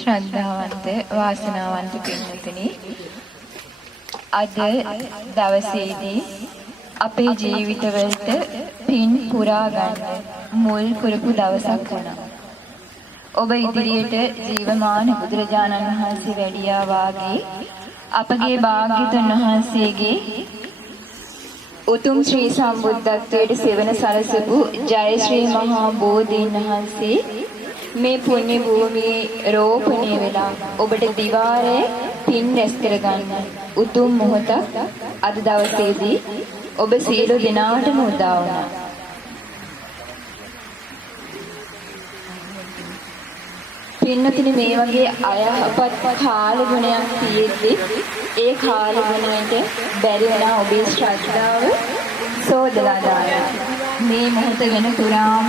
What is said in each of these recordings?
ශ්‍රද්ධාවන්ත වාසනාවන්ත පින්වතුනි, අද දවසේදී අපේ ජීවිතවලට පින් පුරා ගන්න මුල් පුරපු දවසක් වුණා. ඔබ ඉදිරියට ජීවමාන බුදුරජාණන් වහන්සේ වැඩියා වාගේ අපගේ භාග්‍යතුන් වහන්සේගේ උතුම් ශ්‍රී සම්බුද්ධත්වයට සෙවන සරසපු ජය ශ්‍රී මහා බෝධීන් වහන්සේ මේ පුණ්‍ය භූමියේ රෝපණය වෙලා ඔබට දිවාරේ පින් රැස් කරගන්න උතුම් මොහොතක් අද දවසේදී ඔබ සියලු දෙනාටම උදා වුණා. පින්නතුනි, මේ වගේ අයහපත් කාල ගුණයක් තියෙද්දි ඒ කාල ගුණයට බැරි වෙනා ඔබේ ශ්‍රද්ධාව සෝදලා දානවා. මේ මොහොත වෙන තුරාම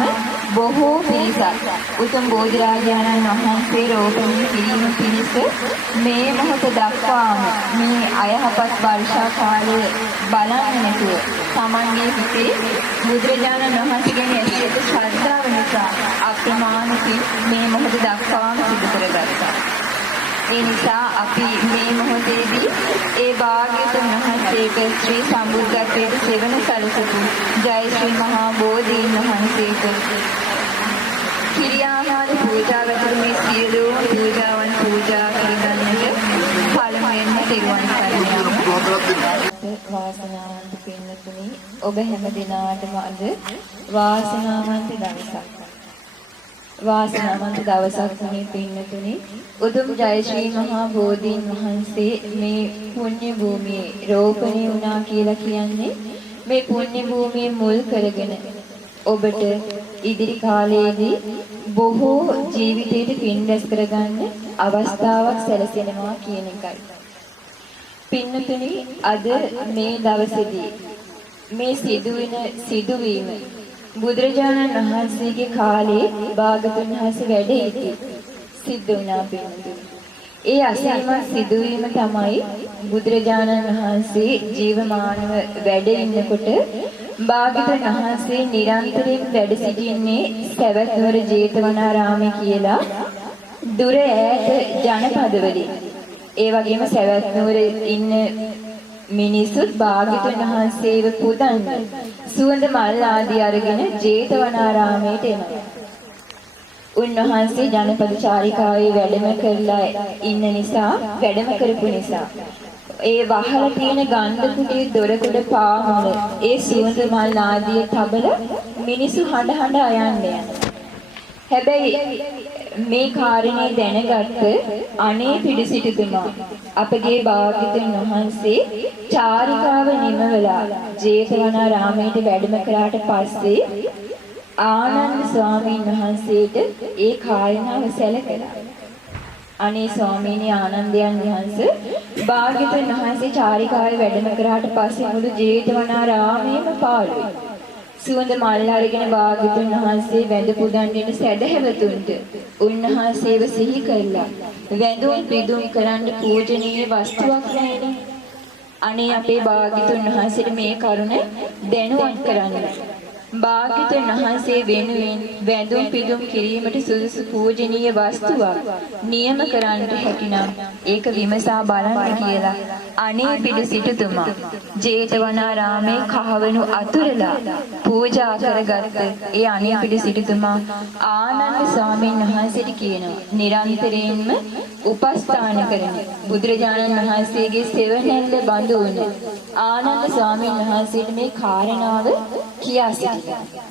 බොහෝ පිරිසක් උතුම් බෝධිරාජාණන් වහන්සේ රෝපණය කිරීම පිණිස මේ මොහොත දක්වාම මේ අයහපත් වර්ෂා කාලය බලන්නේ නැතුව තමන්ගේ හිතේ බුදුරජාණන් වහන්සේ ගැන ඇති ශ්‍රද්ධාව නිසා අප්‍රමාණ මේ මොහොත දක්වාම සිදු කරගත්තා. ඒ නිසා අපි මේ මොහොතේදී ඒ භාග්‍යතුන් වහන්සේට ශ්‍රී සම්බුද්ධත්වයට සෙවන සැලසපු ජය ශ්‍රී මහා බෝධීන් වහන්සේට කිරියාමාන පූජාවතර මේ සියලුම පූජාවන් පූජා කරගන්නට පළමුවෙන්ම තෙරුවන් සරණයි. වාසනාවන්ත පින්වතුනි, ඔබ හැම දිනාටම අද වාසනාවන්ත දවසක්. වාසනාවන්ත දවසක් මේ පින්වතුනි, උතුම් ජය ශ්‍රී මහා බෝධීන් වහන්සේ මේ පුණ්‍ය භූමියේ රෝපණය වුණා කියලා කියන්නේ මේ පුණ්‍ය භූමියේ මුල් කරගෙන ඔබට ඉදිරි කාලයේදී බොහෝ ජීවිතයට පින් රැස් කරගන්න අවස්ථාවක් සැලසෙනවා කියන එකයි. පින්වතුනි, අද මේ දවසේදී මේ සිදුවීම බුදුරජාණන් වහන්සේගේ කාලේ භාගතුන් වහන්සේ වැඩ සිටි සිද්ධ වුණා පින්වතුනි. ඒ අසීමත් සිදුවීම තමයි බුදුරජාණන් වහන්සේ ජීවමානව වැඩ ඉන්නකොට භාගතුන් වහන්සේ නිරන්තරයෙන් වැඩ සිටින්නේ සවැත් නුවර ජේතවනාරාමේ කියලා දුර ඈත ජනපදවලින්. ඒ වගේම සවැත් නුවර ඉන්න මිනිසුත් භාග්‍යතුන් වහන්සේව පුදන්න සුවඳ මල් ආදී අරගෙන ජේතවනාරාමයට එනවා. උන්වහන්සේ ජනපද චාරිකාවේ වැඩම කරලා ඉන්න නිසා, වැඩම කරපු නිසා ඒ වහලා තියෙන ගන්ධ කුටියේ දොරකඩ පාමුල ඒ සුවඳ මල් ආදී තබල මිනිසු හඬ හඬ අයන්නේ යනවා. හැබැයි මේ කාරණේ දැනගත්ත අනේ පිළිසිටුතුමා අපගේ භාග්‍යතුන් වහන්සේ චාරිකාව නිමවලා ජේතවනාරාමයට වැඩම කරාට පස්සේ ආනන්ද ස්වාමීන් වහන්සේට ඒ කාරණාව සැලකලා අනේ ස්වාමීනි ආනන්දයන් වහන්සේ භාග්‍යතුන් වහන්සේ චාරිකාවේ වැඩම කරාට පස්සේ මුළු ජේතවනාරාමයේම පාළුයි. සුවඳ මල් අරගෙන භාග්‍යතුන් වහන්සේ වැඳ පුදන්නේ සැදැහැවතුන්ට උන්වහන්සේව සිහි කළා. වැඳුම් පිදුම් කරන්න පූජනීය වස්තුවක් නැහැනේ. අනේ අපේ භාග්‍යතුන් වහන්සේට මේ කරුණ දැනුවත් කරන්න. භාග්‍යතුන් වහන්සේ වෙනුවෙන් වැඳුම් පිදුම් කිරීමට සුදුසු පූජනීය වස්තුවක් නියම කරන්නට හැකිනම් ඒක විමසා බලන්න කියලා අනේ පිළි සිටුතුමා ජේතවනාරාමේ කහවණු අතුරලා පූජා කරගත්ත ඒ අනේ පිළි සිටුතුමා ආනන්ද ස්වාමීන් වහන්සේට කියනවා නිරන්තරයෙන්ම උපස්ථාන කරන බුදුරජාණන් වහන්සේගේ සෙවණැල්ල බඳු වුණ ආනන්ද ස්වාමීන් වහන්සේට මේ කාරණාව කියා සිටිනවා.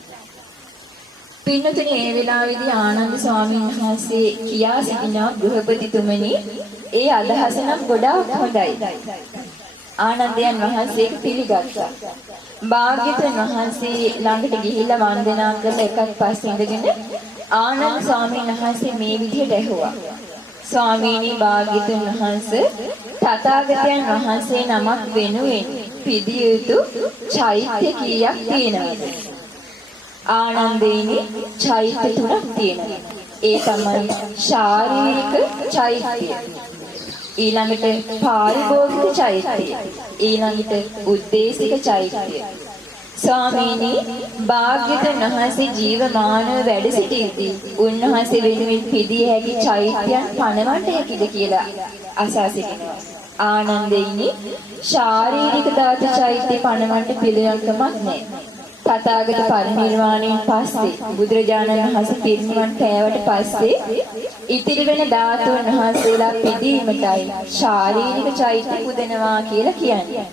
පින්නතුනි, ඒ වෙලාවේදී ආනන්ද ස්වාමීන් වහන්සේ කියා සිටිනා ගෘහපතිතුමනි, ඒ අදහස නම් ගොඩාක් හොඳයි. ආනන්දයන් වහන්සේ පිළිගත්තා. භාග්‍යතුන් වහන්සේ ළඟට ගිහිල්ලා වන්දනා කරලා එකක් පස්සේ ඉඳගෙන ආනන්ද ස්වාමීන් වහන්සේ මේ විදිහට ඇහුවා. ස්වාමීනි, භාග්‍යතුන් වහන්සේ තථාගතයන් වහන්සේ නමක් වෙනුවෙන් පිදිය යුතු චෛත්‍ය කීයක් තියෙනවද? ආනන්දේනි, චෛත්‍ය 3ක් තියෙනවා. ඒ තමයි ශාරීරික චෛත්‍ය, ඊළඟට පාරිභෝගික චෛත්‍ය, ඊළඟට උද්දේශික චෛත්‍ය. ස්වාමීනි, භාග්‍යවතුන් වහන්සේ ජීවමානව වැඩ සිටියදී උන්වහන්සේ වෙනුවෙන් පිළිය හැකි චෛත්‍යයන් පනවන්න හැකිද කියලා අසා සිටිනවා. ආනන්දෙයිනි, ශාරීරික ධාතු චෛත්‍ය පනවන්න පිළියම්කමක් නැහැ. තථාගත පරිනිර්වාණයෙන් පස්සේ බුදුරජාණන් වහන්සේ පිරිනිවන් පෑවට පස්සේ ඉතිරි වෙන ධාතුන් වහන්සේලා පිදීමටයි ශාරීරික චෛත්‍ය පුදනවා කියලා කියන්නේ.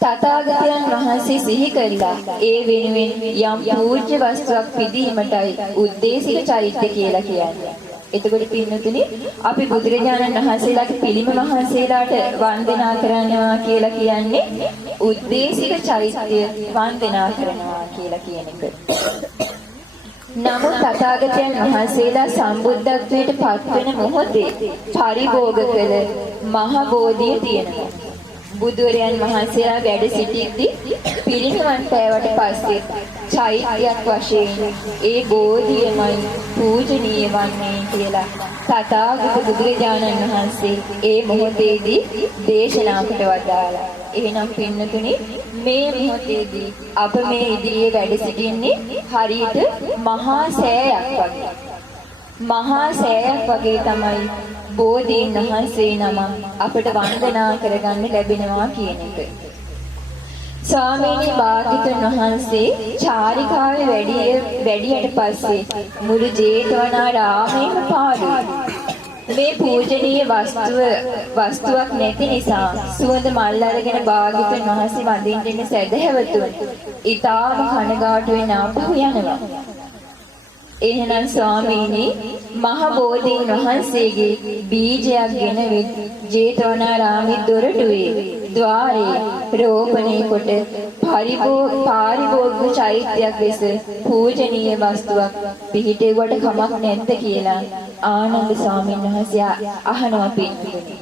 තථාගතයන් වහන්සේ සිහි කළා ඒ වෙනුවෙන් යම් පූජ්‍ය වස්තුවක් පිදීමටයි උද්දේශික චෛත්‍ය කියලා කියන්නේ. එතකොට පින්නතුනි, අපි බුදුරජාණන් වහන්සේලාගේ පිළිම වහන්සේලාට වන්දනා කරනවා කියලා කියන්නේ උද්දේශික චෛත්‍ය වන්දනා කරනවා කියලා කියන එක. නමුත් තථාගතයන් වහන්සේලා සම්බුද්ධත්වයට පත්වෙන මොහොතේ පරිභෝග කළ මහ බෝධිය තියෙනවා. බුදුරයන් වහන්සේලා වැඩ සිටිද්දී පිරිනිවන් පෑවට පස්සේ චෛත්‍යයක් වශයෙන් ඒ බෝධියමයි පූජනීය වන්නේ කියලා තථාගත බුදුරජාණන් වහන්සේ ඒ මොහොතේදී දේශනා කොට වදාළා. එහෙනම් පින්නතුනි, මේ මොහොතේදී අප මේ ඉදිරියේ වැඩ සිටින්නේ හරියට මහා සෑයක් වගේ. මහා සෑයක් වගේ තමයි බෝධීන් වහන්සේ නම අපට වන්දනා කරගන්න ලැබෙනවා කියන එක. ස්වාමීනි, භාග්‍යවතුන් වහන්සේ චාරිකාවේ වැඩියට පස්සේ මුළු ජේතවනාරාමයේම පාළුයි. මේ පූජනීය වස්තුවක් නැති නිසා සුවඳ මල් අරගෙන භාග්‍යවතුන් වහන්සේ වඳින්න සැදැහැවතුන් ඊටාම කනගාටුවෙන් ආපහු යනවා. එහෙනම් ස්වාමීනි, මහ බෝධීන් වහන්සේගේ බීජයක් ගෙනවිත් ජේතවනාරාමයේ දොරටුවේ ద్వාරේ රෝපණය කොට පාරිභෝගික චෛත්‍යයක් ලෙස පූජනීය වස්තුවක් පිහිටෙව්වට කමක් නැද්ද කියලා ආනන්ද ස්වාමීන් වහන්සේ අහනවා පින්තුනි.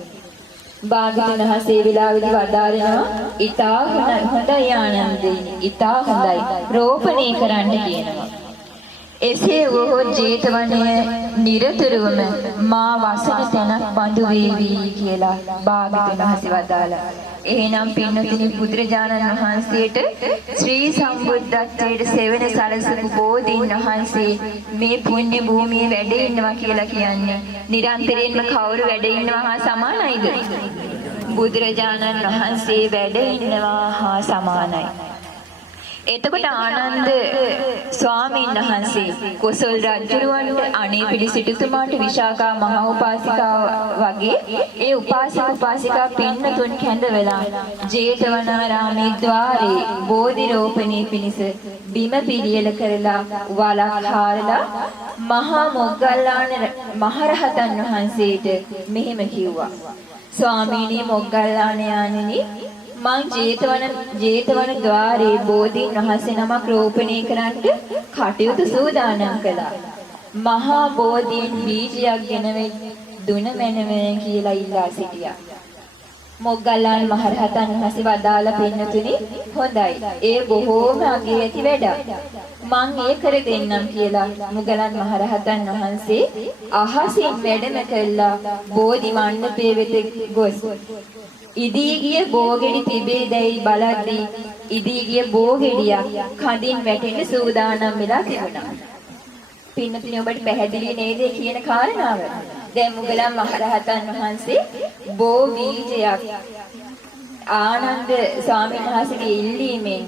භාග්‍යවතුන් වහන්සේ විලාවේදී වදාරනවා, "ඊතා හොඳයි ආනන්දේනි, ඊතා හොඳයි. රෝපණය කරන්න කියනවා." එසේ වූ ජේතවනය නිරතුරුවම මා වසන තැනක් බඳු වේවි කියලා භාග්‍යවතුන් වහන්සේ වදාළා. එහෙනම් පින්නතුනි, බුදුරජාණන් වහන්සේට ශ්‍රී සම්බුද්ධත්වයට සෙවන සලසපු බෝධීන් වහන්සේ මේ පුණ්‍ය භූමියේ වැඩ ඉන්නවා කියලා කියන්නේ නිරන්තරයෙන්ම කවුරු වැඩ ඉන්නවා හා සමානයිද? බුදුරජාණන් වහන්සේ වැඩ ඉන්නවා හා සමානයි. එතකොට ආනන්ද ස්වාමීන් වහන්සේ කොසල් රජුරවන්ට අනේපිලි සිටුතුමාට විශාකා මහ උපාසිකාව වගේ ඒ උපාසිකා පින්නතුන් කැඳවලා ජේතවනාරාමේ ద్వාරේ බෝධි රෝපණේ පිණිස බිම පිළියෙල කරලා වලක් හාරලා මහා මොග්ගල්ලාන මහරහතන් වහන්සේට මෙහෙම කිව්වා. ස්වාමීනි මොග්ගල්ලාන යාණෙනි, මං ජේතවන ద్వාරේ බෝධීන් වහන්සේ නමක් රෝපණය කරන්න කටයුතු සූදානම් කළා. මහා බෝධීන් බීජයක් ගෙනවෙත් දුන මැනව කියලා ඉල්ලා සිටියා. මොග්ගල්ලාන මහරහතන් වහන්සේ වදාළ පින්නතුනි, හොඳයි, ඒ බොහෝම අගේ ඇති වැඩක්. මං ඒ කර දෙන්නම් කියලා මොග්ගල්ලාන මහරහතන් වහන්සේ අහසින් වැඩම කළා බෝධි මණ්ඩපයේ වෙත ගොස් ඉදී ගිය බෝගෙඩි තිබේදැයි බලද්දී ඉදී ගිය බෝගෙඩියක් කඳින් වැටෙන්න සූදානම් වෙලා තිබුණා. පින්නතුනි, ඔබට පැහැදිලි නේද කියන කාරණාව? දැන් මොග්ගල්ලාන මහරහතන් වහන්සේ බෝ බීජයක් ආනන්ද ස්වාමීන් වහන්සේගේ ඉල්ලීමෙන්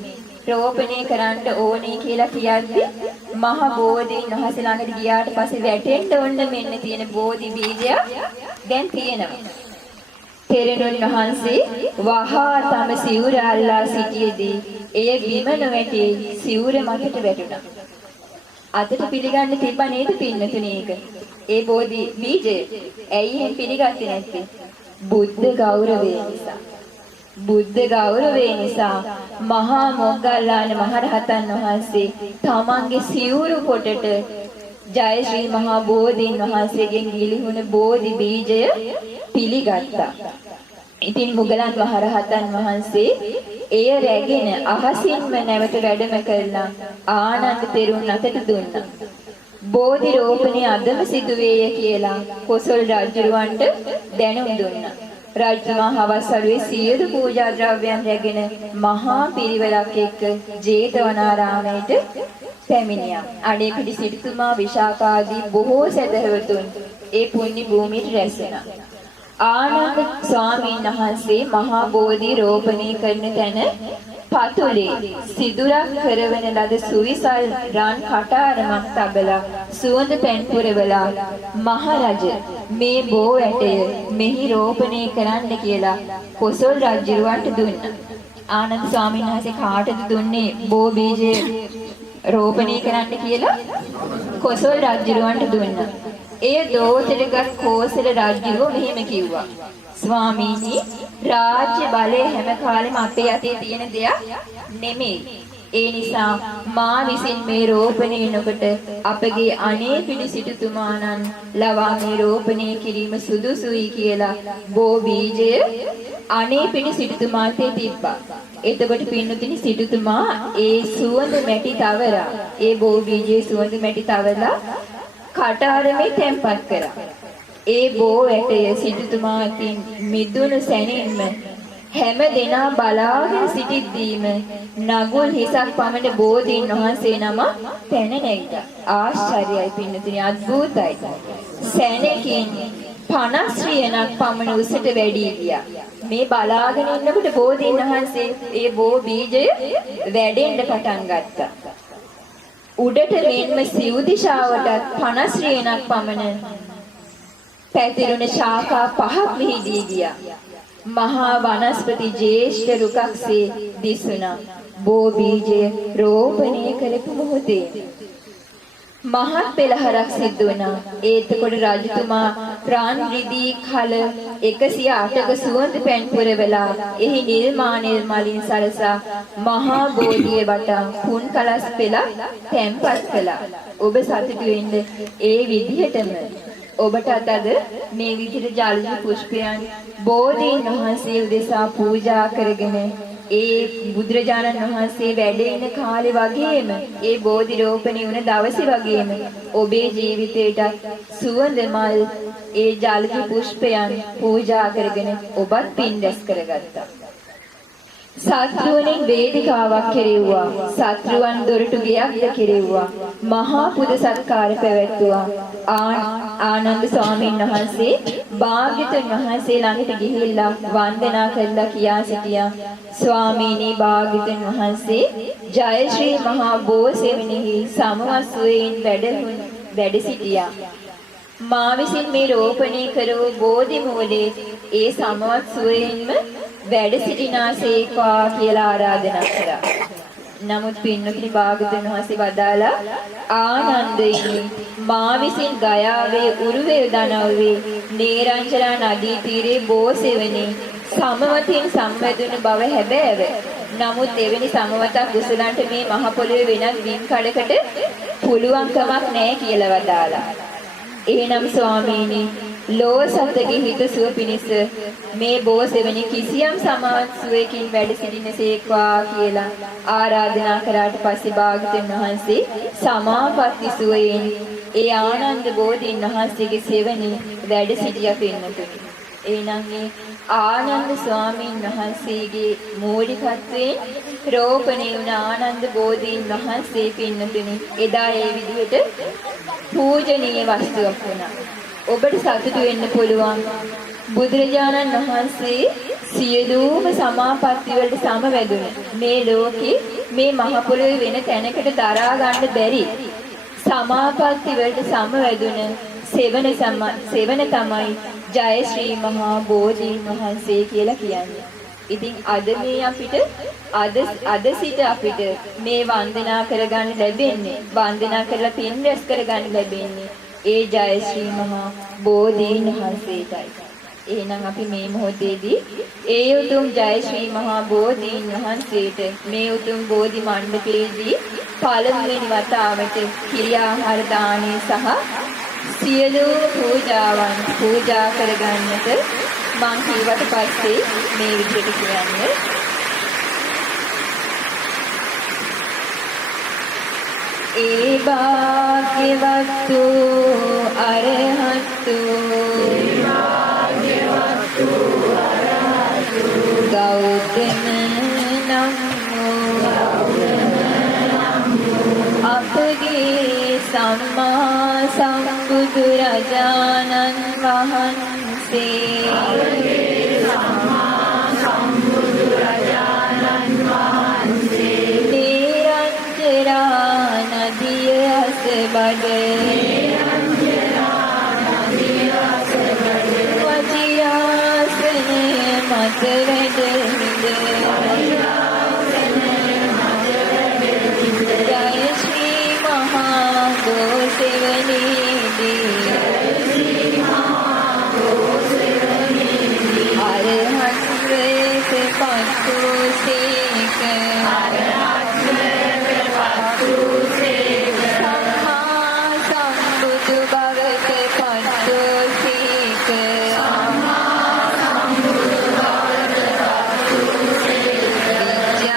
රෝපණය කරන්න ඕනේ කියලා කියද්දී මහ බෝධීන් වහන්සේ ළඟට ගියාට පස්සේ වැටෙන්න ඕන මෙන්න තියෙන බෝධි බීජය දැන් තියෙනවා. තෙරණුන් වහන්සේ වහා තම සිවුර අල්ලා සිටියේදී එය බිම නොවැටි සිවුර මතට වැටුණා. අතට පිළිගන්න තිබ්බ නේද පින්නතුනි ඒක? ඒ බෝධි බීජය ඇයි එහෙන් පිළිගත්තේ නැත්තේ? බුද්ධ ගෞරවය නිසා. බුද්ධ ගෞරවය නිසා මහා මොග්ගල්ලාන මහරහතන් වහන්සේ තමන්ගේ සිවුරු පොටට ජය ශ්‍රී මහා බෝධීන් වහන්සේගෙන් ගිලිහුණ බෝධි බීජය පිළිගත්තා. ඉතින් මොග්ගල්ලාන මහරහතන් වහන්සේ එය රැගෙන අහසින්ම නැවත වැඩම කළා ආනන්ද තෙරුන් අතට දුන්නා. බෝධි රෝපණය අදම සිදුවේය කියලා කොසල් රජුරවන්ට දැනුම් දුන්නා. රජතුමා හවසරුවේ සියලු පූජා ද්‍රව්‍යයන් රැගෙන මහා පිරිවරක් එක්ක ජේතවනාරාමයට පැමිණියා. අනේ පිටි සිටුතුමා විශාකාදී බොහෝ සදහවතුන් ඒ පුණ්‍ය භූමියට රැස් වුණා. ආනන්ද ස්වාමීන් වහන්සේ මහා බෝධි රෝපණය කරන තැන පතුලේ සිදුරක් කරවන ලද සුවිසල් රන් කටාරමක් තබලා සුවඳ පැන් පුරවලා මහරජ මේ බෝ ඇටය මෙහි රෝපණය කරන්න කියලා කොසල් රජුරවන්ට දුන්නා. ආනන්ද ස්වාමීන් වහන්සේ කාටද දුන්නේ බෝ බීජය රෝපණය කරන්න කියලා? කොසල් රජුරවන්ට දුන්නා. එය දෝතටගත් කෝසල රජුව මෙහෙම කිව්වා. ස්වාමීනි, රාජ්‍ය බලය හැම කාලෙම අපේ අතේ තියෙන දෙයක් නෙමෙයි. ඒ නිසා මා විසින් මේ රෝපණය නොකොට අපගේ අනේ පිණි සිටුතුමාණන් ලවා මේ රෝපණය කිරීම සුදුසුයි කියලා බෝ බීජය අනේ පිණි සිටුතුමාට තිබ්බා. එතකොට පින්නතුනි සිටුතුමා ඒ සුවඳ මැටි තවරා ඒ බෝ බීජයේ සුවඳ මැටි තවරලා කටාරමේ තැන්පත් කරා. ඒ බෝ ඇටය සිටුතුමා අතින් මිදුණු සැනින්ම හැම දෙනා බලාගෙන සිටිද්දීම නගුල් හිසක් පමණ බෝධීන් වහන්සේ නම පැන නැගිට්ටා. ආශ්චර්යයි පින්නතුනි, අద్භූතයි. සැනකින් 50 ශ්‍රියනක් පමණ උසට වැඩි ගියා. මේ බලාගෙන ඉන්නකොට බෝධීන් වහන්සේ ඒ බෝ බීජය වැඩෙන්න පටන් ගත්තා. උඩට මෙන්ම සිව් දිශාවටත් 50 ශ්‍රියනක් පමණ පැතිරුණ ශාඛා 5ක් විහිදී ගියා. මහා වනස්පති ජේෂ්ඨ රුකක්සේ දිසුණා. බෝ බීජය රෝපණය කරපු මොහොතේ මහත් පෙළහරක් සිද්ධ වුණා. ඒතකොට රජතුමා ප්‍රාන් රිදී කල 108ක සුවඳ පැන් පුරවලා එහි නිර්මාණ මලින් සරසා මහා බෝධිය වටා පුන් කලස් පෙළක් තැන්පත් කළා. ඔබ සතුටු වෙන්න ඒ විදිහටම ඔබට අද මේ විදිහට ජලජ පුෂ්පයන් බෝධීන් වහන්සේ උදෙසා පූජා කරගෙන ඒ බුදුරජාණන් වහන්සේ වැඩ ඉන කාලේ වගේම ඒ බෝධි රෝපණය වුණ දවසේ වගේම ඔබේ ජීවිතේට සුවඳ මල් ඒ ජලජ පුෂ්පයන් පූජා කරගෙන ඔබත් පින් රැස් කරගත්තා. සත්‍රුවණින් වේදිකාවක් කෙරෙව්වා. සත්‍රුවන් දොරටු ගියක්ද කෙරෙව්වා. මහා පුද සත්කාර පැවැත්වුවා. ආනන්ද ස්වාමීන් වහන්සේ භාග්‍යතුන් වහන්සේ ළඟට ගිහිල්ලා වන්දනා කරලා කියා සිටියා. ස්වාමීනි, භාග්‍යතුන් වහන්සේ ජය ශ්‍රී මහා බෝසෙවණෙහි සමවස්සුවේන් වැඩ සිටියා. මා විසින් මේ රෝපණය කරවූ බෝධි මූලයේ ඒ සමවත් සුවයෙන්ම වැඩ සිටිනාසේකවා කියලා ආරාධනා කරා. නමුත් පින්නතුනි භාගතුන් වහන්සේ වදාලා ආනන්දයිනි, මා විසින් ගයාවේ උරුවේ දනව්වේ නේරංචලා නදී තීරේ බෝසෙවණේ සමවතින් සම්වැදුණු බව හැබෑව. නමුත් එවැනි සමවතක් කුසලන්ට මේ මහ පොළොවේ වෙනත් වින් කඩකට පුළුවන්කමක් නැහැ කියලා වදාලා. එහෙනම් ස්වාමීනි, ලෝ සතගේ හිත සුව පිණිස මේ බෝසෙවණි කිසියම් සමාවත් සුවයකින් වැඩ සිටිනසේක්වා කියලා ආරාධනා කරාට පස්සේ භාගතුන් වහන්සේ සමාපatti සුවයෙන් ඒ ආනන්ද බෝධීන් වහන්සේගේ සෙවණි වැඩ සිටියා පින්නතුනි. එහෙනම් මේ ආනන්ද ස්වාමීන් වහන්සේගේ මූලිකත්වයෙන් රෝපණය වුණ ආනන්ද බෝධීන් වහන්සේ පින්නතුනි එදා ඒ විදිහට පූජනීය වස්තුවක් වුණා. ඔබට සතුටු වෙන්න පුළුවන් බුදුරජාණන් වහන්සේ සියලුම සමාපatti වලට සමවැදුන මේ ලෝකේ මේ මහ පොළොවේ වෙන තැනකට දරා ගන්න බැරි සමාපatti වලට සමවැදුන සෙවණ තමයි ජය ශ්‍රී මහා බෝධීන් වහන්සේ කියලා කියන්නේ. ඉතින් අද මේ අපිට අද සිට අපිට මේ වන්දනා කරගන්න ලැබෙන්නේ, වන්දනා කරලා පින් රැස් කරගන්න ලැබෙන්නේ ඒ ජය ශ්‍රී මහා බෝධීන් වහන්සේටයි. එහෙනම් අපි මේ මොහොතේදී ඒ උතුම් ජය ශ්‍රී මහා බෝධීන් වහන්සේට මේ උතුම් බෝධි මණ්ඩපයේදී පළමුවෙනි වතාවට කිරියාහාර දාණය සහ සියලු පූජාවන් පූජා කරගන්නට මං කීවට පස්සේ මේ විදිහට කියන්නේ ඒ භාග්‍යවත්තු අරහත්තු ගෞතම නම් අපගේ සම්මා සම්බුදු රජාණන් වහන්සේ නිරංජනා නදිය අසබඩ වජියාසන මත වැඩ ජය ශ්‍රී මහා ගෝසෙවණේදී අරහත් වේ පත්තුසේක සම්මා සම්බුදු භවත පත්තුසේක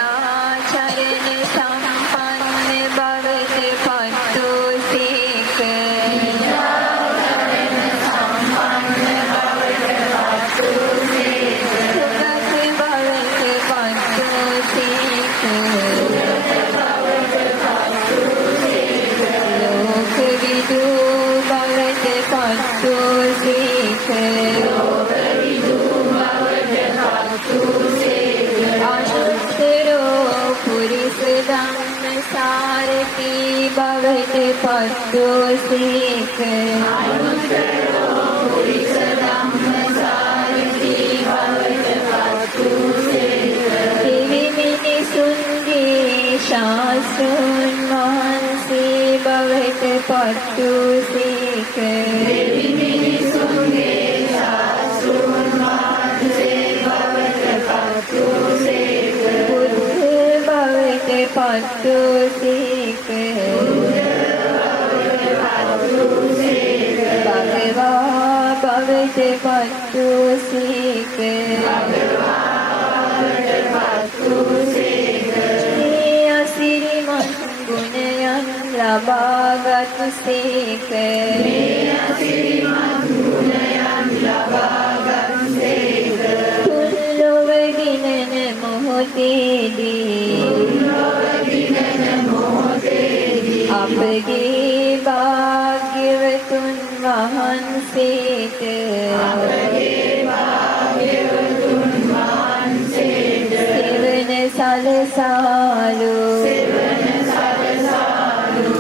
විද්‍යාචරණ සම්පන්න භවත පත්තුසේක सारथी भवत पट्टोसेक दिविमिनि सुंदे शास्त्रोन् मानसे भवत पट्टोसेक पट्टोसेक भगवा भवत पट्टोसेक असिरिमत् गुणयन् लभागत सेक तुल्लोवगिनन मोहतेदी අපගේ භාග්‍යවතුන් වහන්සේට සෙවන සලසාලු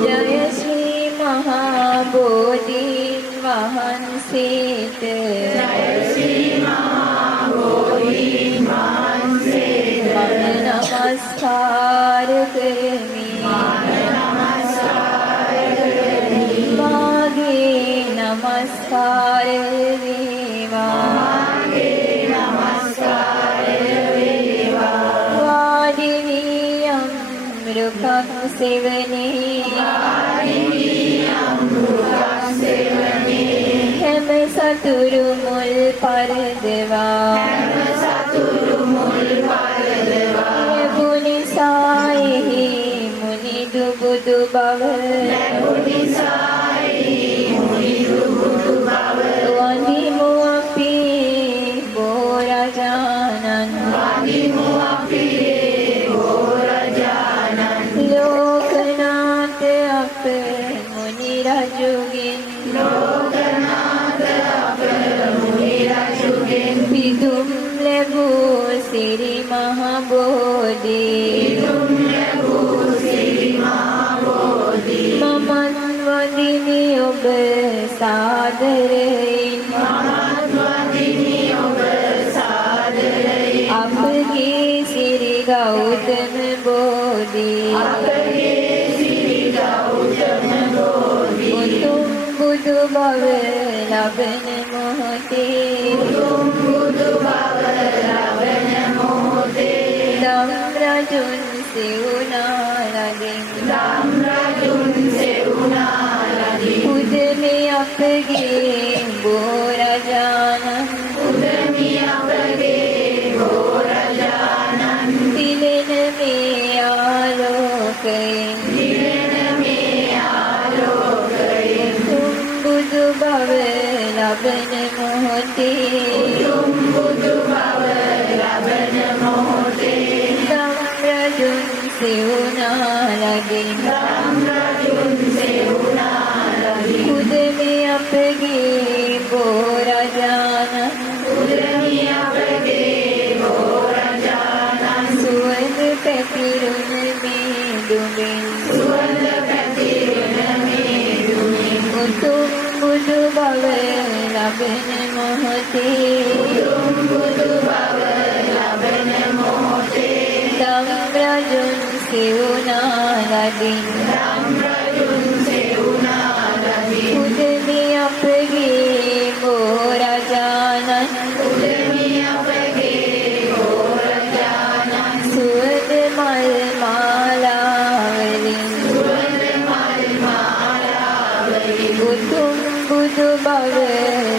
ජය ශ්‍රී මහා බෝධීන් වහන්සේට මම නමස්කාර කරමි नमस्कार वादिनीयं मृगं सेवने हेम सतुरु मुल परदवा पुनि साई मुनि दुबुदु भव वंदिमु अपि बोराजानन् लोकनाथ अप मुनि राजुगिन् पिदुं लेबु सिरि महाबोधि ममन् वंदिनि ඔබ සාදරයෙන් අපගේ සිරි ගෞතම බෝධි උතුම් බුදු බව ලබන මොහොතේ ධම් රජුන් සෙවුනාලදින් පුදමි අපගේ බෝරජානන් තිලෙන මේ ආලෝක සෙවුනාලගින් කුදමි අපගේ බෝරජානන් සුවඳ පැතිරුණ මේ දුමින් උතුම් බුදු බව ලබන මොහොතේ දම් රජුන් සෙවුනාලගින් කුදමි අපගේ බෝරජානන් සුවඳ මල් මාලාවලින් උතුම් බුදු බව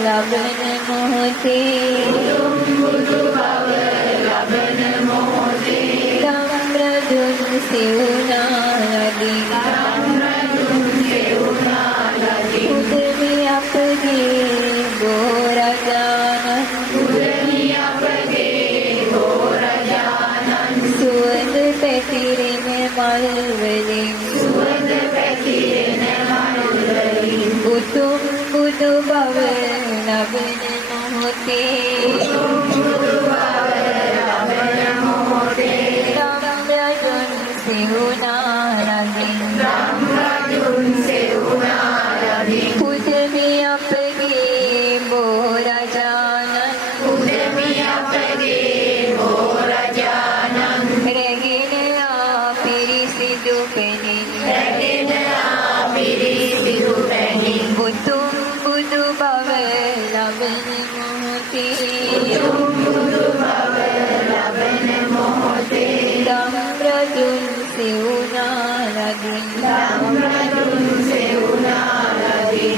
ලබන මොහොතේ දම් රජුන් සෙවුනාලගින් කුදමි අපගේ බෝරජානන් සුවඳ පැතිරෙන මල්වලින් උතුම් බුදු බව ලබන මොහොතේ දම් රජුන් සෙවුනාලගින් කුදමි අපගේ බෝරජානන් රැගෙන ආ පිරිසිදු පෙනින් උතුම් බුදු බව ලබන මොහොතේ දම් රජුන් සෙවුනාලගින්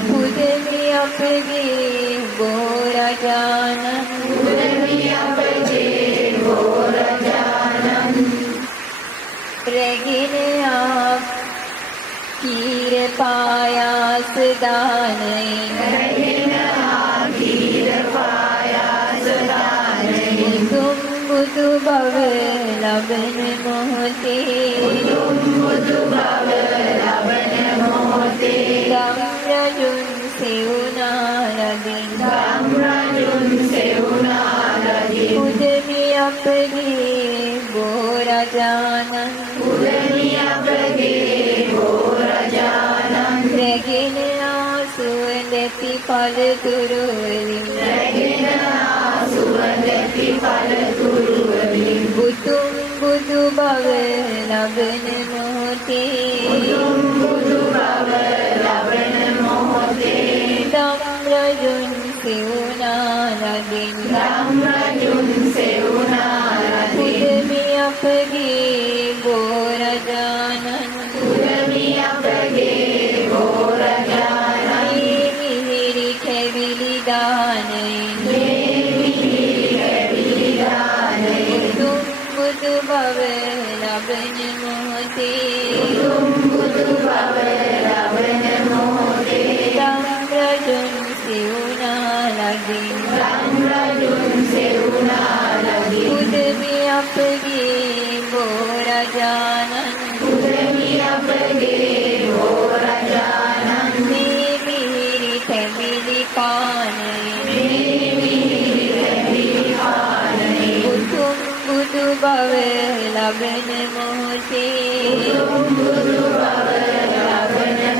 කුදමි අපගේ බෝරජානන් රැගෙන ආ කීර පායාස දානයෙන් උතුම් බුදු බව ලබන මොහොතේ දම් රජුන් සෙවුනාලගින් කුදමි අපගේ බෝරජානන් රැගෙන ආ සුවඳැති පළතුරු වලින් උතුම් බුදු බව ලබන මොහොතේ දම් රජුන් සෙවුනාලගින් කුදමි අපගේ බෝරජානන් මිහිරි කැවිලි දානයෙන් උතුම් බුදු බව ලබන මොහොතේ දම් රජුන් සෙවුනාලගින් කුදමි අපගේ බෝරජානන් මේ මිහිරි තැඹිලි පානයෙන් උතුම් බුදු බව ලබන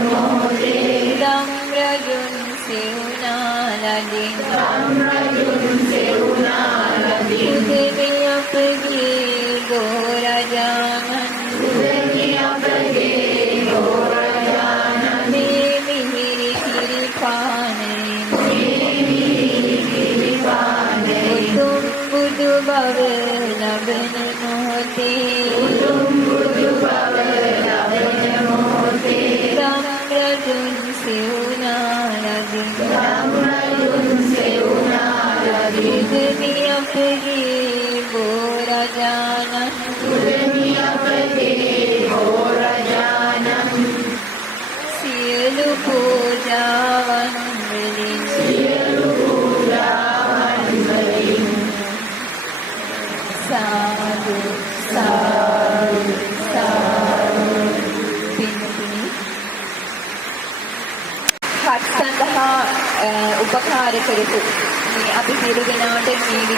මොහොතේ දම් රජුන් සෙවුනාලගින් කුදමි අපගේ බෝරජානන් මේ මිහිරි කිරි පානයෙන් උතුම් බුදු බව ලබන මොහොතේ දම් රජුන් සෙවුනාලගින් කුදමි අපගේ බෝරජානන් සියලු පූජාවන් වලින් සාදු සාදු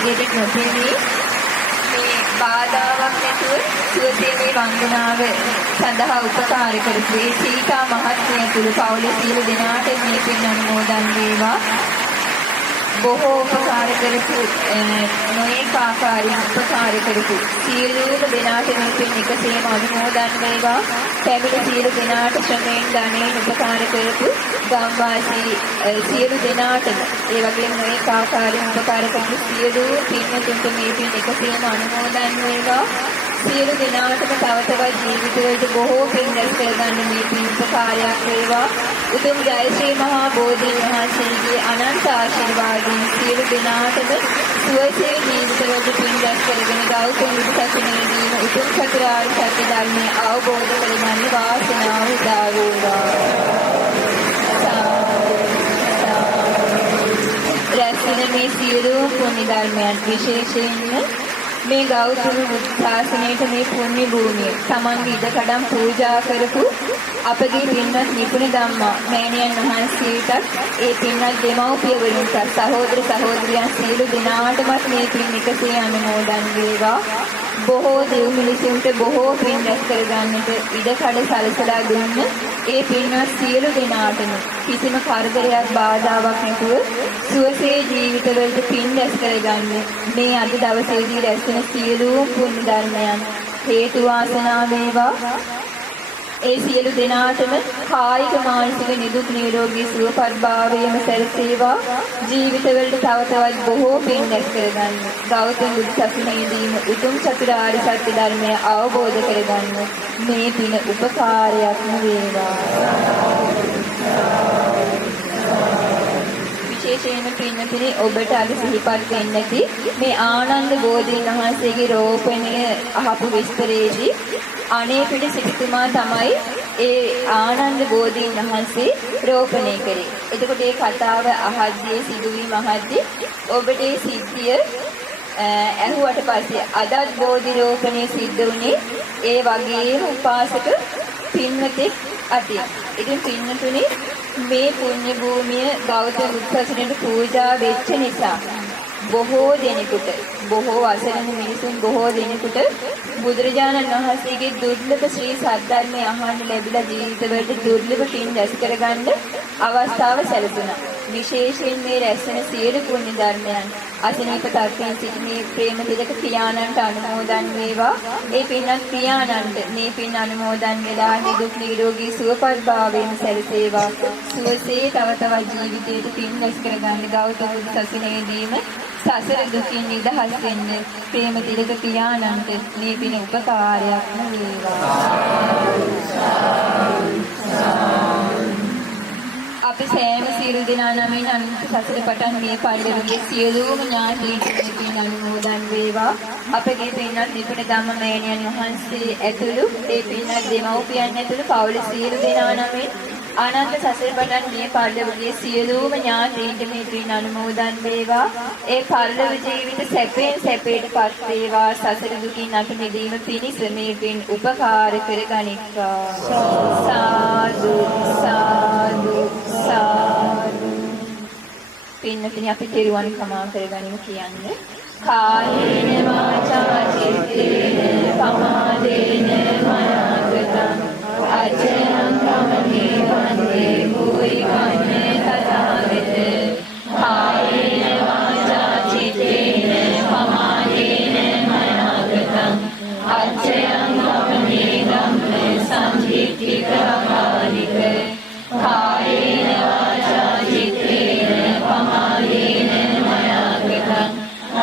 මාර්ගයට නොපෙනී මේ බාධාවක් නැතුව සුවසේ මේ වන්දනාව සඳහා උපකාර කරපු ඒ සීතා මහත්මිය තුළු පවුලේ සියලු දෙනාට මේ පින් අනුමෝදන් වේවා. බොහෝ උපකාර කරපු නොයෙක් ආකාරයෙන් උපකාර කරපු සියලුම දෙනාට මේ පින් එකසේම අනුමෝදන් වේවා. පැමිණ සියලු දෙනාට ශ්‍රමයෙන් ධනයෙන් උපකාර කරපු ගම්වාසී සියලු දෙනාටම ඒ වගේම නොයෙක් ආකාරයෙන් උපකාර කරපු සියලු පින්වතුන්ට මේ පින් එකසේම අනුමෝදන් වේවා. සියලු දෙනාටම තව තවත් ජීවිතවලට බොහෝ පින් රැස් කරගන්න මේ පින් උපකාරයක් වේවා. උතුම් ජය ශ්‍රී මහා බෝධීන් වහන්සේගේ අනන්ත ආශිර්වාදයෙන් සියලු දෙනාටම සුවසේ ජීවිතවලට පින් රැස් කරගෙන ගෞතම බුදු සසුනේදීම උතුම් චතුරාර්ය සත්‍ය ධර්මය අවබෝධ කරගන්න වාසනාව උදා වේවා. රැස්වෙන මේ සියලු පුණ්‍ය ධර්මයන් විශේෂයෙන්ම මේ ගෞතම බුදු ශාසනයට මේ පුණ්‍ය භූමිය තමන්ගේ ඉඩකඩම් පූජා කරපු අපගේ පින්වත් නිපුණ ධම්මා මෑණියන් වහන්සේටත් ඒ පින්වත් දෙමව්පියවරුන්ට සහෝදර සහෝදරියන් සියලු දෙනාටමත් මේ පින් එකසේ අනුමෝදන් වේවා. බොහෝ දෙව් මිනිසුන්ට බොහෝ පින් රැස් කරගන්නට ඉඩකඩ සලසලා දුන්න ඒ පින්වත් සියලු දෙනාටම කිසිම කරදරයක් බාධාවක් නැතුව සුවසේ ජීවිතවලට පින් රැස් කරගන්න මේ අද දවසේදී රැස් වෙන සියලුම පුණ්‍ය ධර්මයන් හේතු වාසනා වේවා. ඒ සියලු දෙනාටම කායික මානසික නිදුක් නිරෝගී සුවපත් භාවයම සැලසේවා. ජීවිතවලට තව තවත් බොහෝ පින් රැස් කරගන්න ගෞතම බුදු සසුනේදීම උතුම් චතුරාර්ය සත්‍ය ධර්මය අවබෝධ කරගන්න මේ පින උපකාරයක්ම වේවා. විශේෂයෙන්ම පින්නතුනි ඔබට අද සිහිපත් වෙන්නදී මේ ආනන්ද බෝධීන් වහන්සේගේ රෝපණය අහපු විස්තරයේදී අනේපිට සිටුතුමා තමයි ඒ ආනන්ද බෝධීන් වහන්සේ රෝපණය කරේ. එතකොට මේ කතාව අහද්දී සිදුවීම අහද්දී ඔබට මේ සිද්ධිය ඇහුවට පස්සේ අදත් බෝධි රෝපණය සිද්ධ වුණේ ඒ වගේම උපාසක පින්වතෙක් අතින්. ඉතින් පින්නතුනි මේ පුණ්‍ය භූමිය ගෞතම බුදුසසුනට පූජා වෙච්ච නිසා බොහෝ දෙනෙකුට බොහෝ අසරණ මිනිසුන් බොහෝ දෙනෙකුට බුදුරජාණන් වහන්සේගේ දුර්ලභ ශ්‍රී සද්ධර්මය අහන්න ලැබිලා ජීවිතවලට දුර්ලභ පින් රැස් කරගන්න අවස්ථාව සැලසුණා. විශේෂයෙන් මේ රැස්වෙන සියලු පුණ්‍ය ධර්මයන් අසනීප තත්ත්වයෙන් සිටි මේ ප්‍රේමතිලක පියාණන්ට අනුමෝදන් වේවා. ඒ පින්වත් පියාණන්ට මේ පින් අනුමෝදන් වෙලා නිදුක් නිරෝගී සුවපත් භාවයෙන් සැලසේවා. සුවසේ තව තවත් ජීවිතයට පින් රැස් කරගන්න ගෞතම බුදු සසුනේදීම සසර දුකින් නිදහස් වෙන්න ප්‍රේමතිලක පියාණන්ට මේ පින උපකාරයක්ම වේවා. අපි සෑම සියලු දෙනා නමින් අනන්ත සසර පටන් මේ පරිලෝකයේ සියලුම ඥාතීන් පින් අනුමෝදන් වේවා. අපගේ පින්වත් නිපුණ ධම්ම මෑණියන් වහන්සේ ඇතුළු ඒ පින්වත් දෙමව්පියන් ඇතුළු පවුලේ සියලු දෙනා නමින් අනන්ත සසර පටන් මේ පරිලෝකයේ සියලුම ඥාතීන්ට මේ පින් අනුමෝදන් වේවා. ඒ පරිලෝක ජීවිත සැපෙන් සැපයටපත් වේවා. සසර දුකින් අත මිදීම පිණිස මේ පින් උපකාර කරගනිත්වා. සාදු සාදු සාදු. පින්නතුනි අපි කෙරුවන් කමා කරගනිමු කියන්නේ කායේන වාචා චිත්තේන පමාදේන මනගතං අචයං කමනේ වන්දේ භූයි වන්නේ තථාගත. කායේන වාචා චිත්තේන පමාදේන මනගතං අචයං කමනේ ධම්මේ සංකීර්තිකානික. කායේන වාචා චිත්තේන පමාදේන මනගතං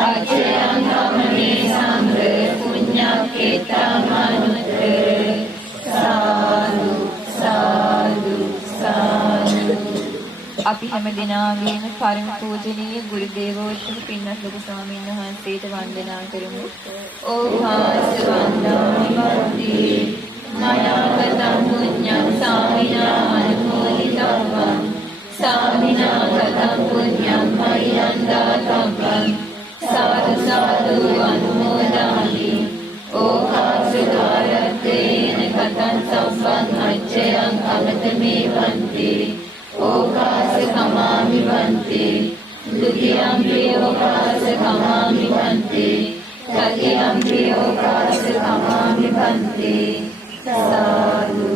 අචයං කමනේ සංඝ පුඤ්ඤක්ඛේතං අනුත්තර. සාදු සාදු සාදු. අපි හැම දිනාගේම පරම පූජනීය ගුරු දේවෝත්තම පින්වත් ලොකු ස්වාමීන් වහන්සේට වන්දනා කරමු. ඕභාස වන්දාමි මයාගතං පුඤ්ඤං සාමිනා අනුමෝදිතව්වං සාමිනා ගතං පුඤ්ඤං මයං දාතව්වං සාදු සාදු අනුමෝදාමි. ඕභාස දාරත්තේන කතං සම්පං අච්චයං අමතමේ වන්ති. ඕභාස කමාමි වන්ති ဒုတိယံ ප්‍රියෝභාස කමාමි පන්ති සතියම්පි ඕකාස කමාමි පන්ති සාදු.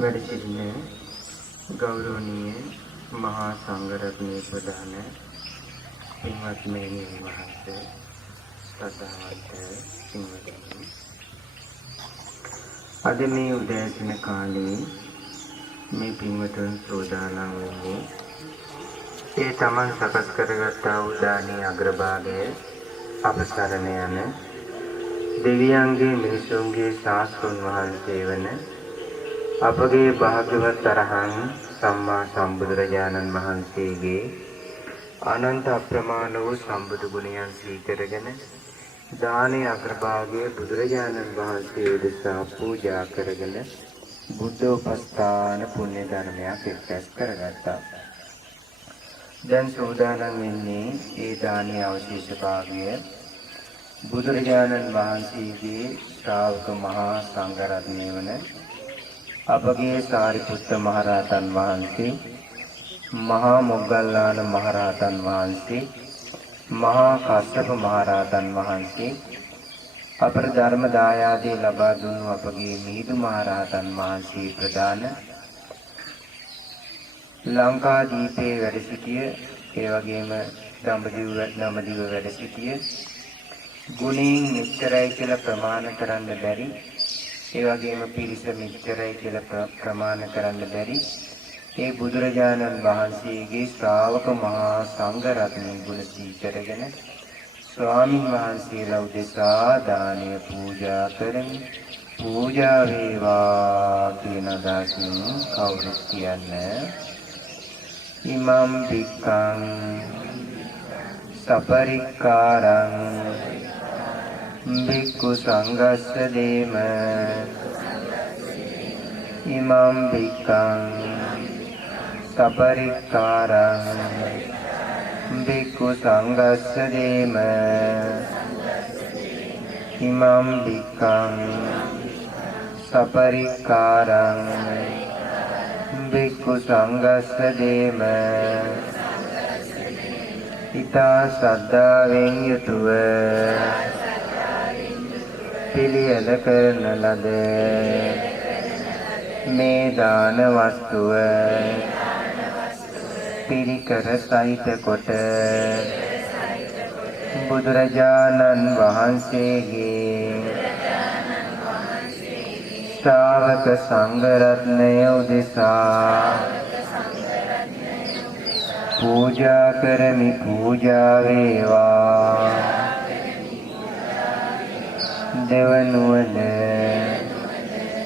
වැඩ සිටින ගෞරවනීය මහා සංඝරත්නයේ ප්‍රධාන පින්වත් මෙහෙණියන් වහන්සේ, ශ්‍රද්ධාවන්ත පින්වත්නි, අද මේ උදෑසන කාලේ මේ පින්වතුන් සෝදානම් වෙන්නේ ඒ තමන් සකස් කරගත්තා වූ දානීය අග්‍රභාගය අපසරණ යන දෙවියන්ගේ මිනිසුන්ගේ ශාස්ත්‍රඥ වහන්සේ වන අපගේ භාග්‍යවත් අරහං සම්මා සම්බුදුරජාණන් වහන්සේගේ අනන්ත අප්‍රමාණ වූ සම්බුදු ගුණයන් සීකරගෙන දානීය අග්‍රභාගය බුදුරජාණන් වහන්සේ උදෙසා පූජා කරගෙන බුද්ධෝපස්ථාන පුණ්‍ය ධර්මයක් එක්රැස් කරගත්තා. දැන් සෝදානම් වෙන්නේ ඒ දානීය අවශේෂ භාගය බුදුරජාණන් වහන්සේගේ ශ්‍රාවක මහා සංඝරත්නය වන අපගේ සාරිපුත්ත මහරහතන් වහන්සේ, මහා මොග්ගල්ලාන මහරහතන් වහන්සේ, මහා කස්සප මහරහතන් වහන්සේ, අපර ධර්ම දායාදී ලබා දුන්නු අපගේ මිහිඳු මහරහතන් වහන්සේ ප්‍රදාන ලංකාදීපේ වැඩ සිටිය, ඒ වගේම දඹදිව වැඩ සිටිය, ගුණයෙන් මෙච්චරයි කියලා ප්‍රමාණ කරන්න බැරි, ඒ වගේම පිරිස මෙච්චරයි කියලා ප්‍රමාණ කරන්න බැරි ඒ බුදුරජාණන් වහන්සේගේ ශ්‍රාවක මහා සංඝ රත්නය ගුණ සීකරගෙන ස්වාමීන් වහන්සේලා උදෙසා දානය පූජා කරමි. පූජා වේවා කියන අදහසින් කවුරුත් කියන්නේ ඉමම් පික්ඛං සපරික්කාරං භික්ඛු සංඝස්ස දේම ඉමම් පික්ඛං සපරික්කාරං භික්ඛු සංඝස්ස දේම ඉමම් පික්ඛං සපරික්කාරං භික්ඛු සංඝස්ස දේම. ඊතා සද්ධාවෙන් යුතුව පිළියෙල කරන ලද මේ දාන වස්තුව පිරිකර සහිත කොට බුදුරජාණන් වහන්සේගේ ශ්‍රාවක සංඝ රත්නය උදෙසා පූජා කරමි. පූජා වේවා. දෙවනුවන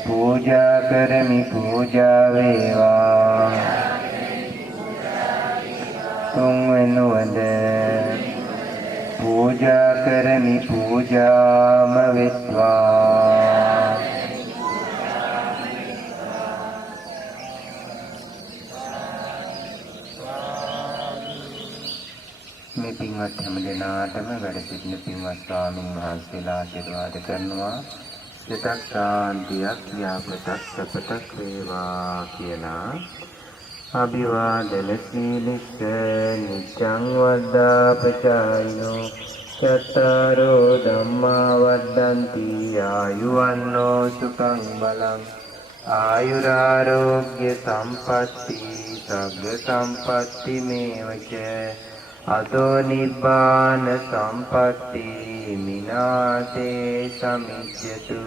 පූජා කරමි. පූජා වේවා. තුන්වෙනුවන පූජා කරමි. පූජාම වෙත්වා. මේ පින්වත් හැම දෙනාටම වැඩ සිටින පින්වත් ස්වාමීන් වහන්සේලා ආශිර්වාද කරනවා. සිතක් ශාන්තියක්, යාපතක්, සපතක් වේවා කියලා අභිවාදන සීලිස්ස නිච්ඡං වද්දාපචායිනෝ චත්තාරෝ ධම්මා වද්දන්ති ආයුවන්නෝ සුඛං බලං ආයුරාෝග්‍ය සම්පatti සග්ග සම්පatti මේවච අදෝ නිබ්බාන සම්පatti මිනාතේ සමිජ්ජතු.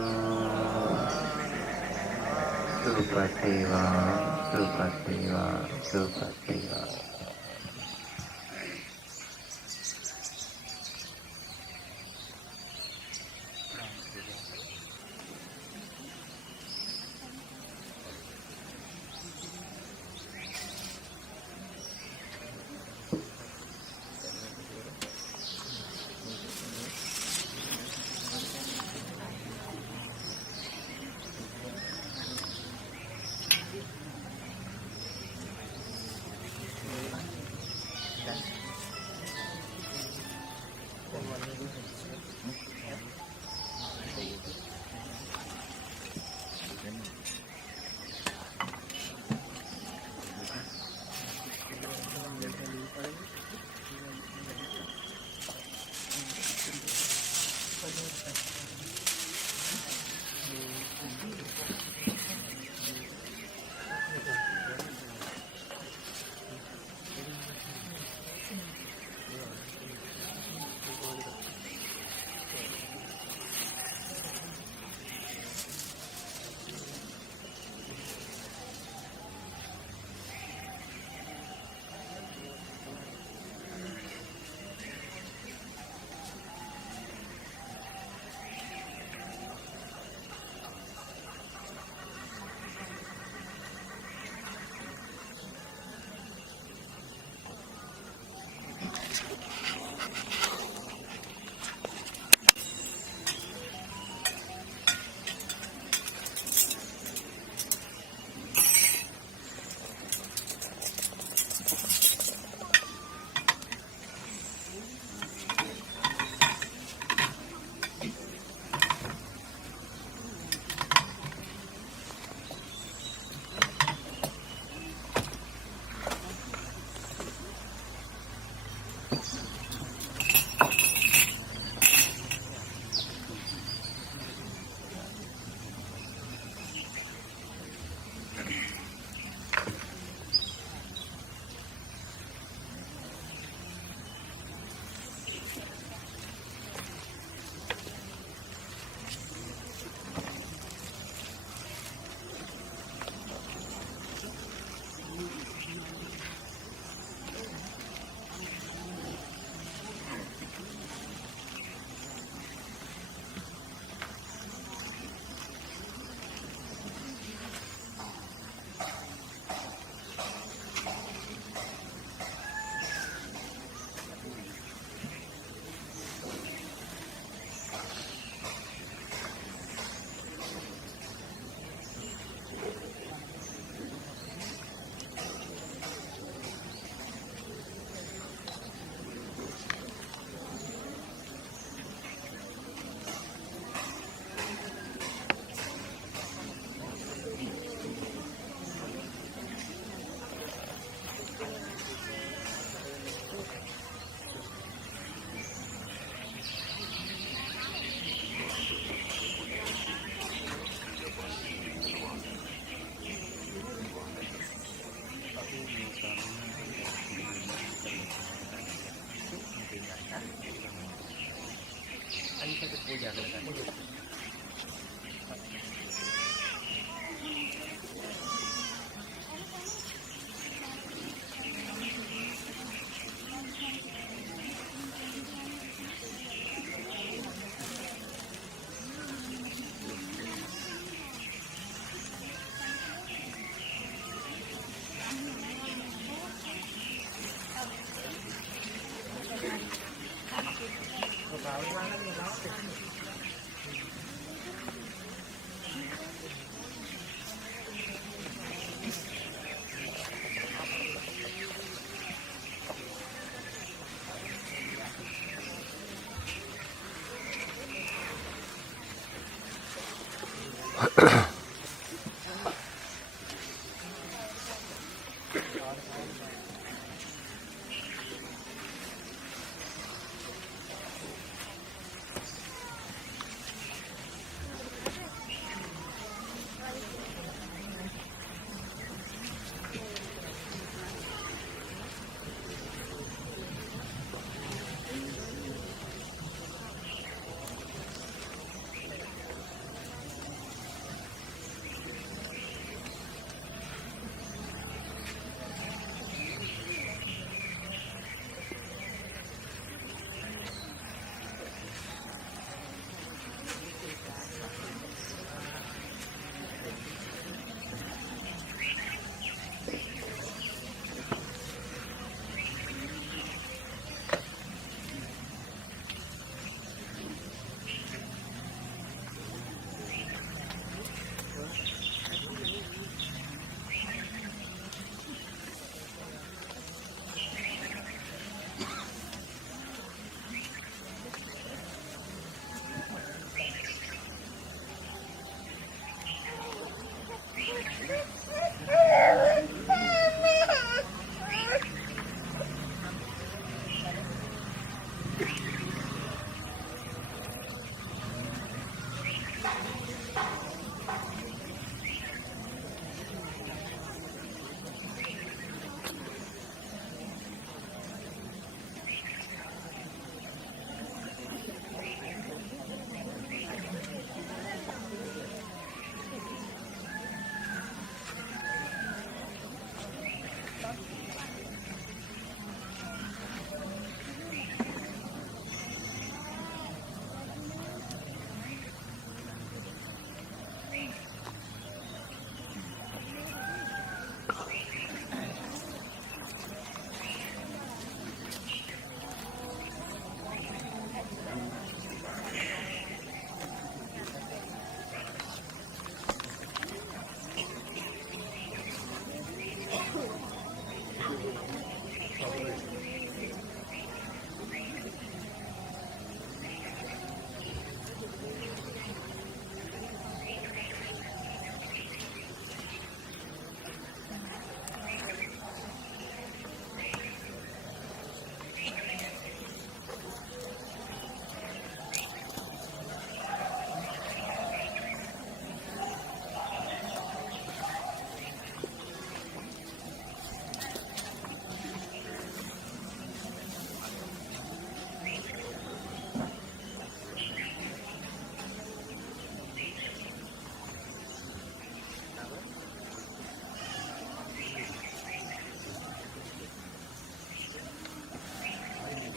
සුපතිවා සුපතිවා සුපතිවා.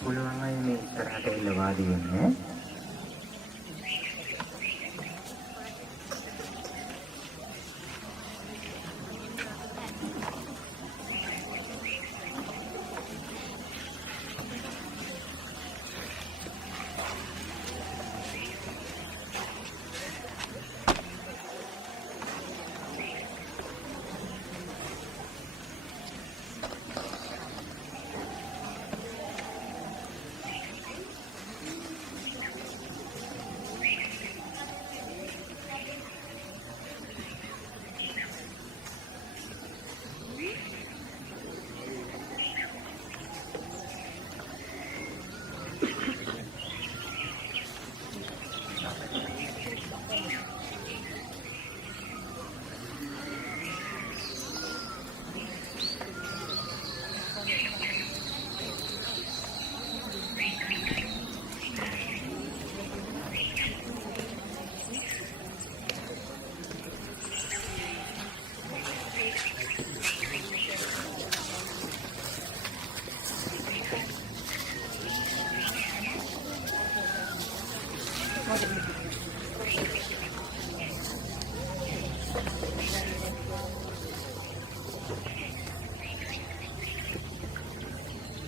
පුළුවන් අය මේ ඉස්සරහට එන්න වාඩි වෙන්න.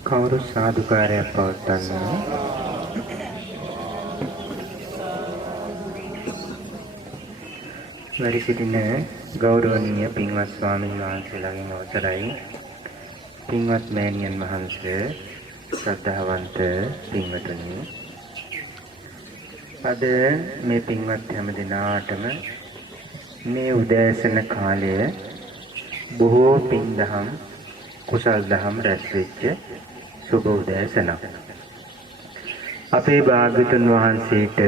කවුරු සාදුකාරයක් පවත්වන්නේ? වැඩි සිටින ගෞරවනීය පින්වත් ස්වාමීන් වහන්සේලාගෙන් අවසරයි. පින්වත් මෑණියන් වහන්සේ, ශ්‍රද්ධාවන්ත පින්වතුනි, අද මේ පින්වත් හැම දිනාටම මේ උදෑසන කාලය බොහෝ පින්දහම් කුසල් දහම් රැස් වෙච්ච සුබ උදෑසනක්. අපේ භාග්‍යවතුන් වහන්සේට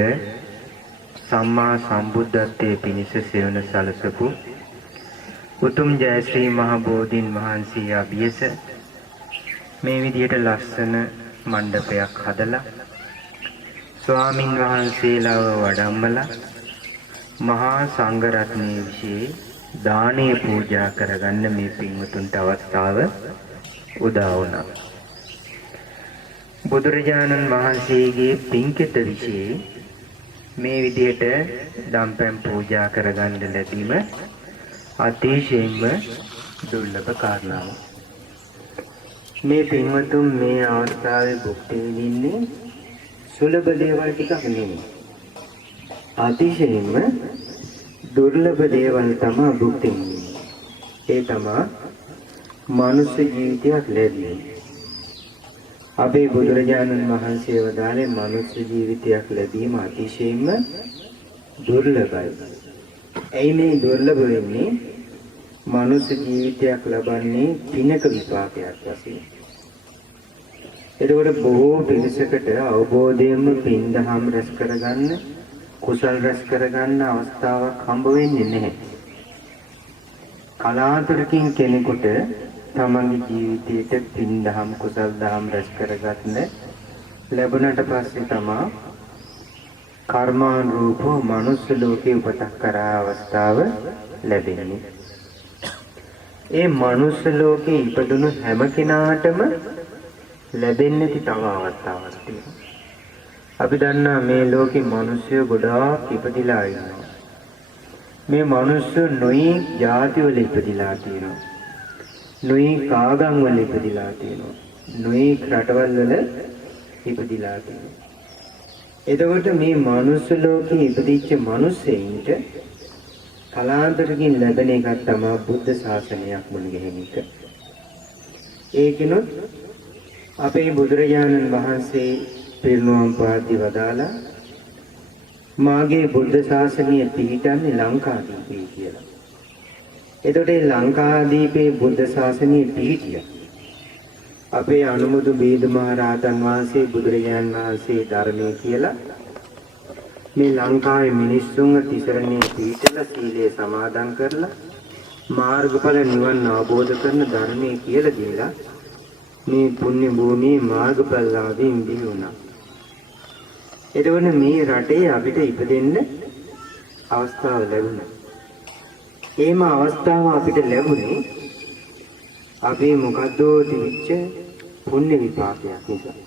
සම්මා සම්බුද්ධත්වයේ පිණිස සෙවණ සලසපු උතුම් ජයශ්‍රී මහ බෝධීන් වහන්සේ අභියස මේ විදිහට ලස්සන මණ්ඩපයක් හදලා ස්වාමින් වහන්සේලාව වඩම්මලා මහා සංඝ රත්නයේ විශේෂ දානීය පූජා කරගන්න මේ පින්වතුන්ට අවස්ථාව උදා වුණා. බුදුරජාණන් වහන්සේගේ පින්කෙත විශේෂ මේ විදිහට දම්පැන් පූජා කරගන්න ලැබීම අතිශයින්ම දුර්ලභ කාරණාවක්. මේ පින්වතුන් මේ අවස්ථාවේ භුක්ති විඳින්නේ සුලභ දේවල් ටිකක් නෙමෙයි. අතිශයින්ම දුර්ලභ දේවල් තමයි භුක්ති විඳින්නේ. ඒ තමයි මනුෂ්‍ය ජීවිතයක් ලැබීම. අපේ බුදුරජාණන් වහන්සේ වදාළේ මනුෂ්‍ය ජීවිතයක් ලැබීම අතිශයින්ම දුර්ලභයි. එයි මේ දුර්ලභ වෙන්නේ මනුෂ්‍ය ජීවිතයක් ලබන්නේ පිනක විපාකයක් වශයෙන්. එතකොට බොහෝ පිරිසකට අවබෝධයෙන්ම පින් දහම් රැස් කරගන්න කුසල් රැස් කරගන්න අවස්ථාවක් හම්බ වෙන්නේ නැහැ. කලාතුරකින් කෙනෙකුට තමන්ගේ ජීවිතයට පින් දහම් කුසල් දහම් රැස් කරගන්න ලැබුණට පස්සේ තමයි කර්මානුරූපව මනුස්ස ලෝකේ උපතක් කරා අවස්ථාව ලැබෙන්නේ. ඒ මනුස්ස ලෝකේ ඉපදුණු හැම කෙනාටම ලැබෙන්නේ තව අවස්ථාවක් තියෙනවා. අපි දන්නා මේ ලෝකේ මිනිස්සු ගොඩාක් ඉපදිලා ඉන්නවා. මේ මිනිස්සු නොයෙක් ಜಾති වල ඉපදිලා තියෙනවා. නොයෙක් ආගම් වල ඉපදිලා තියෙනවා. නොයෙක් රටවල් වල ඉපදිලා තියෙනවා. එතකොට මේ මනුස්ස ලෝකේ ඉපදිච්ච මිනිස්සෙයින්ට කලාන්තරකින් ලැබෙන එකක් තමයි බුද්ධ ශාසනයක් මුල් ගැහෙන එක. ඒකිනුත් අපේ බුදුරජාණන් වහන්සේ පිරිනුවම් පාදී වදාලා මාගේ බුද්ධ ශාසනය පිහිටන්නේ ලංකාදීපේ කියලා. එතකොට මේ ලංකාදීපේ බුද්ධ ශාසනය පිහිටියා. අපේ අනුමුදු බීදු මහ රහතන් වහන්සේ බුදුරජාණන් වහන්සේ ධර්මයේ කියලා මේ ලංකාවේ මිනිස්සුන්ව තිසරණේ පිහිටලා සීලය සමාදන් කරලා මාර්ගඵල නිවන් අවබෝධ කරන ධර්මයේ කියලා දීලා මේ පුණ්‍ය භූමියේ මාර්ගඵලලාභීන් බිහි වුණා. එතකොට මේ රටේ අපිට ඉපදෙන්න අවස්ථාව ලැබුණා. ඒම අවස්ථාව අපිට ලැබුණේ අපි මොකද්ද තිබිච්ච පුණ්‍ය විපාකයක් නිසා.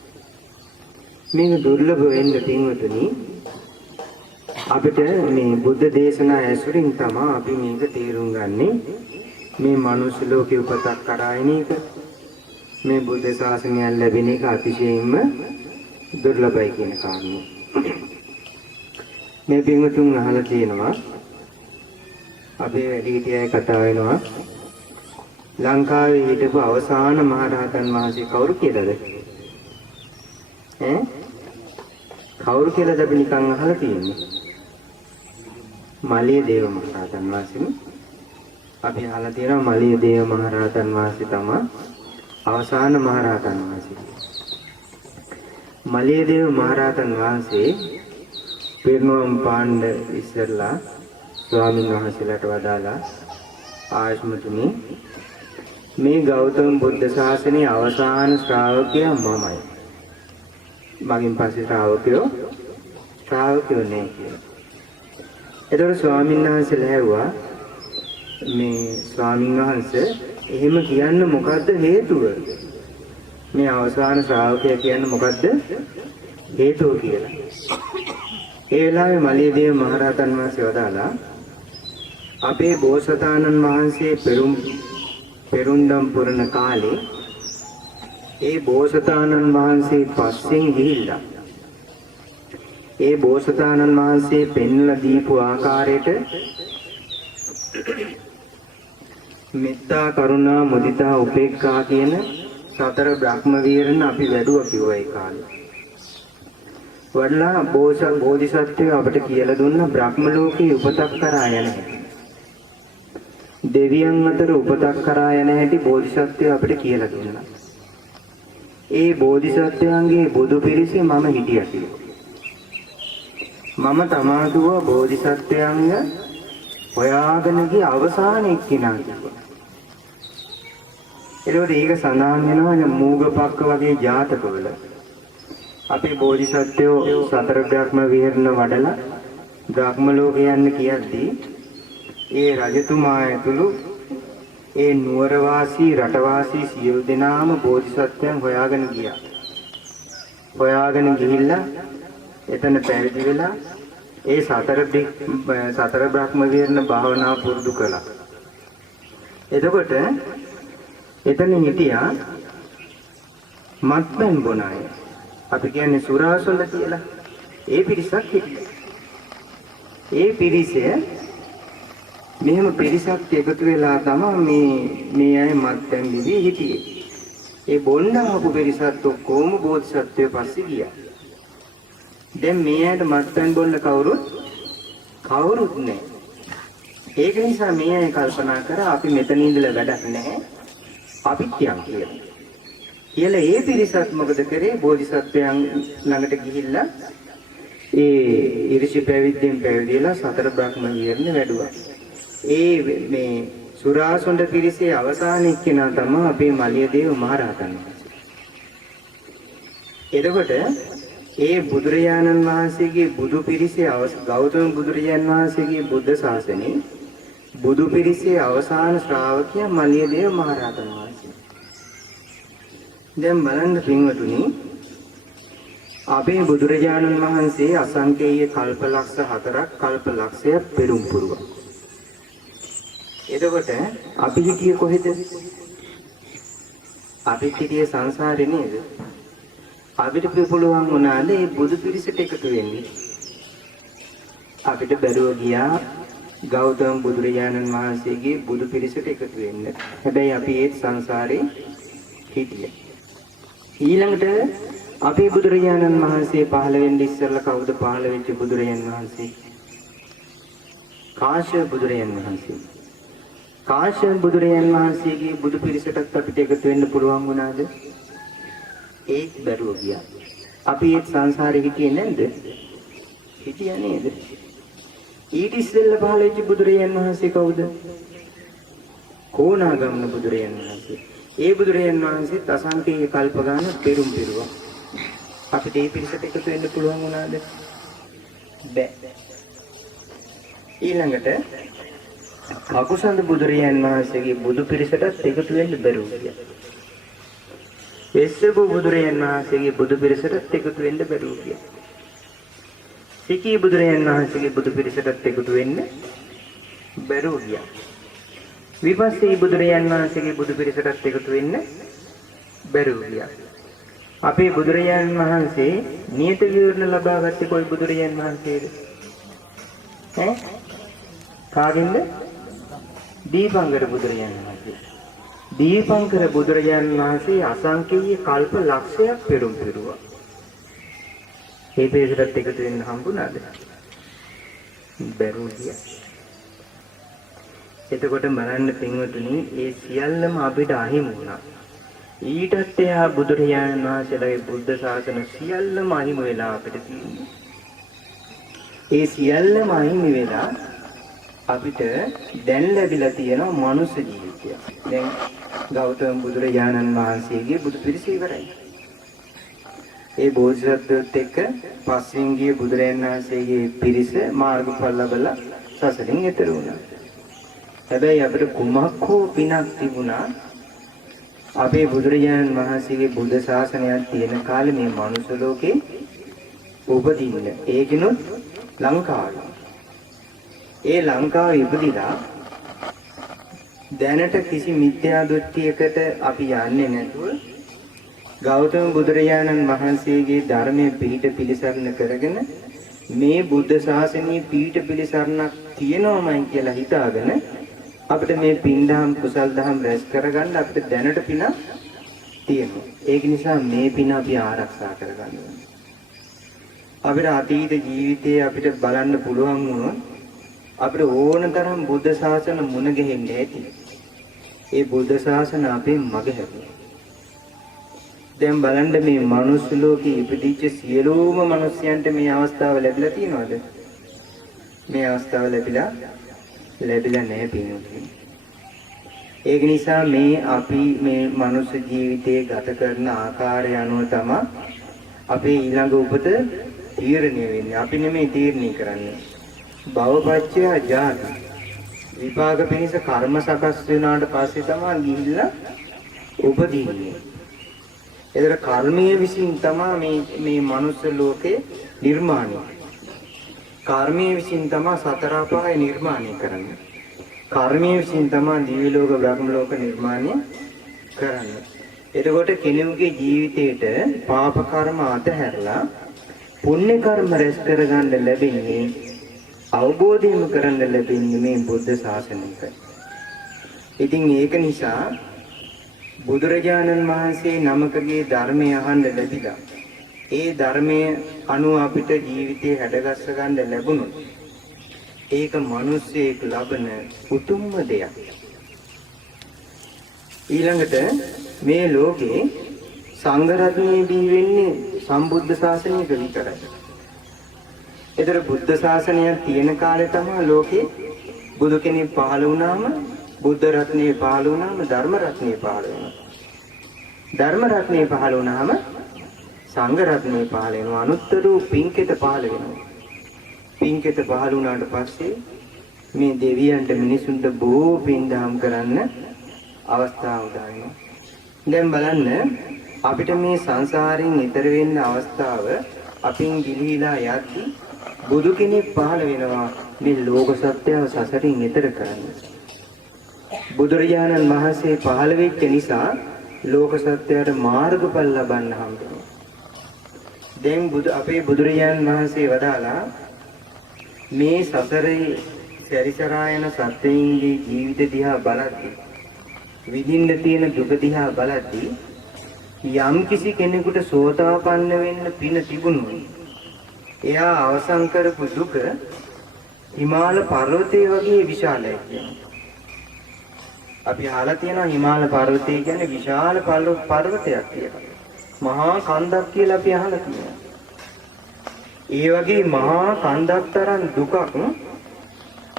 මේක දුර්ලභ වෙන්න පින්වතුනි අපිට මේ බුද්ධ දේශනා ඇසුරින් තමයි අපි මේක තේරුම් ගන්නේ. මේ මනුස්ස ලෝකේ උපතක් කරා එන එක මේ බුද්ධ ශාසනය ලැබෙන එක අතිශයින්ම දුර්ලභයි කියන කාරණය. මේ පින්වතුන් අහලා තියෙනවා අපේ වැඩිහිටියයි කතා වෙනවා ලංකාවේ හිටපු අවසාන මහරහතන් වහන්සේ කවුරු කියලාද? කවුරු කියලාද අපි නිකන් අහලා තියෙන්නේ? මලිය දේව මහරහතන් වහන්සේ. අපි අහලා තියෙනවා මලිය දේව මහරහතන් වහන්සේ තමයි අවසාන මහරහතන් වහන්සේ. මලිය දේව මහරහතන් වහන්සේ පිරිනුවම් පාන්න ඉස්සෙල්ලා ස්වාමීන් වහන්සේලාට වදාලා ආයස්මතුනි මේ ගෞතම බුද්ධ ශාසනයේ අවසාන ශ්‍රාවකයා මමයි. මගින් පස්සේ ශ්‍රාවකයෝ නෑ කියලා. එතකොට ස්වාමීන් වහන්සේලා ඇහුවා මේ ස්වාමීන් වහන්සේ එහෙම කියන්න මොකද්ද හේතුව? මේ අවසාන ශ්‍රාවකයා කියන්න මොකද්ද හේතුව කියලා. ඒ වෙලාවේ මලියදේව මහරහතන් වහන්සේ වදාලා අපේ බෝසතාණන් වහන්සේ පෙරුම්දම් පුරන කාලේ ඒ බෝසතාණන් වහන්සේ පස්සෙන් ගිහිල්ලා ඒ බෝසතාණන් වහන්සේ පෙන්ලා දීපු ආකාරයට මෙත්තා කරුණා මුදිතා උපේක්ඛා කියන සතර බ්‍රහ්ම විහරණ අපි වැඩුවා කිව්වා ඒ කාලේ. වඩලා බෝධිසත්වය අපිට කියලා දුන්න බ්‍රහ්ම ලෝකේ උපතක් කරා යන හැටි. දෙවියන් අතර උපතක් කරා යන හැටි බෝධිසත්වය අපිට කියලා දුන්නා. ඒ බෝධිසත්වයන්ගේ බුදු පිරිසේ මම හිටියා කියලා. මම තමා දුව බෝධිසත්වයන්ව හොයාගෙන ගිය අවසාන එක්කිනා කිව්වා. ඒක සඳහන් වෙනවා මූගපක්ක වගේ ජාතකවල. අපේ බෝධිසත්වයෝ සතර බ්‍රහ්ම විහරණ වඩලා බ්‍රහ්ම ලෝක යන්න කියද්දී ඒ රජතුමා ඇතුළු ඒ නුවර වාසී රට වාසී සියලු දෙනාම බෝධිසත්වයන් හොයාගෙන ගියා. හොයාගෙන ගිහිල්ලා එතන පැවිදි වෙලා ඒ සතර බ්‍රහ්ම විහරණ භාවනා පුරුදු කළා. එතකොට එතන හිටියා මත්පැන් බොන අය. අපි කියන්නේ සුරාසොල්ල කියලා. ඒ පිරිසක් හිටියා. ඒ පිරිසේ මෙහෙම පිරිසක් එකතු වෙලා තමයි මේ අය මත්පැන් බිවි හිටියේ. ඒ බොන්න ආපු පිරිසත් ඔක්කොම බෝධිසත්වයේ පස්සේ ගියා. දැන් මේ අයට මත්පැන් බොන්න කවුරුත් නැහැ. ඒක නිසා මේ අය කල්පනා කරා අපි මෙතන ඉඳලා වැඩක් නැහැ. අපිත් යන් කියලා ඒ පිරිසත් මොකද කරේ? බෝධිසත්වයන් ළඟට ගිහිල්ලා ඒ ඉරිසි පැවිද්දෙන් පැවිදිලා සතර බ්‍රහ්ම විහරණ වැඩුවා. මේ සුරාසොඬ පිරිසේ අවසාන එක්කෙනා තමයි අපේ මලියදේව මහරහතන් වහන්සේ. එතකොට ඒ බුදුරජාණන් වහන්සේගේ බුදු පිරිසේ ගෞතම බුදුරජාණන් වහන්සේගේ බුද්ධ ශාසනයේ බුදු පිරිසේ අවසාන ශ්‍රාවකයා මලියදේව මහරහතන් වහන්සේ. දැන් බලන්න පින්වතුනි, අපේ බුදුරජාණන් වහන්සේ අසංකේය කල්පලක්ෂ 4ක් කල්පලක්ෂයක් පෙරම් පුරුවා. එතකොට අපි හිටියේ කොහෙද? අපි හිටියේ සංසාරේ නේද? අපිට පුළුවන් වුණාද මේ බුදු පිරිසට එකතු වෙන්න? අපිට බැරුව ගියා ගෞතම බුදුරජාණන් වහන්සේගේ බුදු පිරිසට එකතු වෙන්න. හැබැයි අපි ඒ සංසාරේ හිටියේ. ඊළඟට අපේ බුදුරජාණන් වහන්සේ පහළ වෙන්න ඉස්සෙල්ලා කවුද පහළ වෙච්ච බුදුරජාණන් වහන්සේ? කාශ්‍යප බුදුරජාණන් වහන්සේ. කාශ්‍යප බුදුරජාණන් වහන්සේගේ බුදු පිරිසටත් අපිට එකතු වෙන්න පුළුවන් වුණාද? ඒත් බැරුව ගියා. අපි ඒ සංසාරේ හිටියේ නැද්ද? හිටියා නේද? ඊට ඉස්සෙල්ලා පහළ වෙච්ච බුදුරජාණන් වහන්සේ කවුද? කොණාගමන බුදුරජාණන් වහන්සේ. ඒ බුදුරජාණන් වහන්සේ අසංකේය කල්ප ගාන පෙරම් පිරුවා. අපිට ඒ පිරිසට එකතු වෙන්න පුළුවන් වුණාද? බැහැ. ඊළඟට අකුසන්ද බුදුරජාණන් වහන්සේගේ බුදු පිරිසටත් එකතු වෙන්න බැරුව ගියා. එස්සබු බුදුරජාණන් වහන්සේගේ බුදු පිරිසටත් එකතු වෙන්න බැරුව ගියා. සිකී බුදුරජාණන් වහන්සේගේ බුදු පිරිසටත් එකතු වෙන්න බැරුව ගියා. විපස්සී බුදුරජාණන් වහන්සේගේ බුදු පිරිසටත් එකතු වෙන්න බැරුව ගියා. අපේ බුදුරජාණන් වහන්සේ නියත විවරණ ලබා ගත්තේ කොයි බුදුරජාණන් වහන්සේද? කාගෙන්ද? දීපංකර බුදුරජාණන් වහන්සේ. දීපංකර බුදුරජාණන් වහන්සේ අසංකේය කල්ප ලක්ෂයක් පෙරම් පිරුවා. ඒ පිරිසටත් එකතු වෙන්න හම්බුණාද? බැරුව ගියා. එතකොට බලන්න පින්වතුනි, ඒ සියල්ලම අපිට අහිමි වුණා. ඊටත් එහා බුදුරජාණන් වහන්සේලාගේ බුද්ධ ශාසන සියල්ලම අහිමි වෙලා අපිට තියෙනවා. ඒ සියල්ලම අහිමි වෙලා අපිට දැන් ලැබිලා තියෙන මනුෂ්‍ය ජීවිතය. දැන් ගෞතම බුදුරජාණන් වහන්සේගේ බුදු පිරිස ඉවරයි. ඒ බෝධිසත්වයොත් එක්ක පස්වෙන් ගිය බුදුරජාණන් වහන්සේගේ පිරිස මාර්ගඵල ලැබලා සසරින් එතර වුණා. හැබැයි අපිට කුමක් හෝ පිනක් තිබුණා. අපේ බුදුරජාණන් වහන්සේගේ බුද්ධ ශාසනයක් තියෙන කාලේ මේ මනුෂ්‍ය ලෝකේ උපදින්න. ඒකිනුත් ලංකාවේ. ඒ ලංකාව ඉපදිලා දැනට කිසි මිත්‍යා දෘෂ්ටියකට අපි යන්නේ නැතුව ගෞතම බුදුරජාණන් වහන්සේගේ ධර්මයේ පිහිට පිළිසරණ කරගෙන මේ බුද්ධ ශාසනයේ පිහිට පිළිසරණක් තියෙනවමයි කියලා හිතාගෙන අපිට මේ පින්දහම් කුසල් දහම් රැස් කරගන්න අපිට දැනට පින තියෙනවා. ඒක නිසා මේ පින අපි ආරක්ෂා කරගන්න ඕනේ. අපිට අතීත ජීවිතයේ අපිට බලන්න පුළුවන් වුණොත් අපිට ඕන තරම් බුද්ධ ශාසන මුණ ගැහෙන්න ඇති. ඒ බුද්ධ ශාසන අපේ මග හැදුවා. දැන් බලන්න මේ මනුස්ස ලෝකේ ඉපදිච්ච සියලුම මිනිස්යන්ට මේ අවස්ථාව ලැබිලා තියෙනවද? මේ අවස්ථාව ලැබිලා නැහැ පින්වතුනි. ඒක නිසා මේ අපි මේ මනුස්ස ජීවිතය ගත කරන ආකාරය අනුව තමයි අපේ ඊළඟ උපත තීරණය වෙන්නේ. අපි නෙමෙයි තීරණය කරන්නේ. භවපච්චය ජාති. විපාක පිණිස කර්ම සකස් වෙනාට පස්සේ තමයි ගිහිල්ලා උපදින්නේ. ඒතර කර්මයේ විසින් තමයි මේ මනුස්ස ලෝකේ නිර්මාණය. කර්මයේ විසින් තමයි සතර අපාය නිර්මාණය කරන්නේ. කර්මයේ විසින් තමයි දිව්‍ය ලෝක බ්‍රහ්ම ලෝක නිර්මාණය කරන්නේ. එතකොට කෙනෙකුගේ ජීවිතේට පාප කර්ම අතහැරලා පුණ්‍ය කර්ම රැස් කරගන්න ලැබෙන්නේ අවබෝධයම කරන්න ලැබෙන්නේ මේ බුද්ධ ශාසනයක. ඉතින් ඒක නිසා බුදුරජාණන් වහන්සේ නමකගේ ධර්මය අහන්න ලැබිලා ඒ ධර්මයේ අනුව අපිට ජීවිතේ හැඩගස්ස ගන්න ලැබුණොත් ඒක මිනිස්සෙක් ලබන උතුම්ම දෙයක්. ඊළඟට මේ ලෝකේ සංඝ රත්නයේ දී වෙන්නේ සම්බුද්ධ ශාසනයක විතරයි. ඒතර බුද්ධ ශාසනය තියෙන කාලේ තමයි ලෝකේ බුදු කෙනෙක් පහළ වුණාම බුද්ධ රත්නයේ පහළ වුණාම ධර්ම රත්නයේ පහළ වෙනවා. ධර්ම රත්නයේ පහළ වුණාම සංඝ රත්නයේ පහළ වෙනවා. අනුත්තර පින්කෙත පහළ වෙනවා. පින්කෙත පහළ වුණාට පස්සේ මේ දෙවියන්ට මිනිසුන්ට බොහෝ පින්දහම් කරන්න අවස්ථාව උදා වෙනවා. දැන් බලන්න අපිට මේ සංසාරයෙන් ඈතර වෙන්න අවස්ථාව අපින් ගිලිහිලා යද්දී බුදු කෙනෙක් පහළ වෙනවා මේ ලෝක සත්‍යව සසරින් ඈතර කරන්න. බුදුරජාණන් වහන්සේ පහළ වෙච්ච නිසා ලෝක සත්‍යයට මාර්ගඵල ලබන්න හම්බෙනවා. දැන් අපේ බුදුරජාණන් වහන්සේ වදාලා මේ සසරේ සැරිසරා යන සත්‍යයන්ගේ ජීවිත දිහා බලද්දී විඳින්න තියෙන දුක දිහා බලද්දී යම් කිසි කෙනෙකුට සෝතාපන්න වෙන්න පින තිබුණොත් එයා අවසන් කරපු දුක හිමාල පර්වතය වගේ විශාලයි කියනවා. අපි අහලා තියෙනවා හිමාල පර්වතය කියන්නේ විශාල පර්වතයක් කියලා. මහා කන්දක් කියලා අපි අහලා තියෙනවා. ඒ වගේ මහා කන්දක් තරම් දුකක්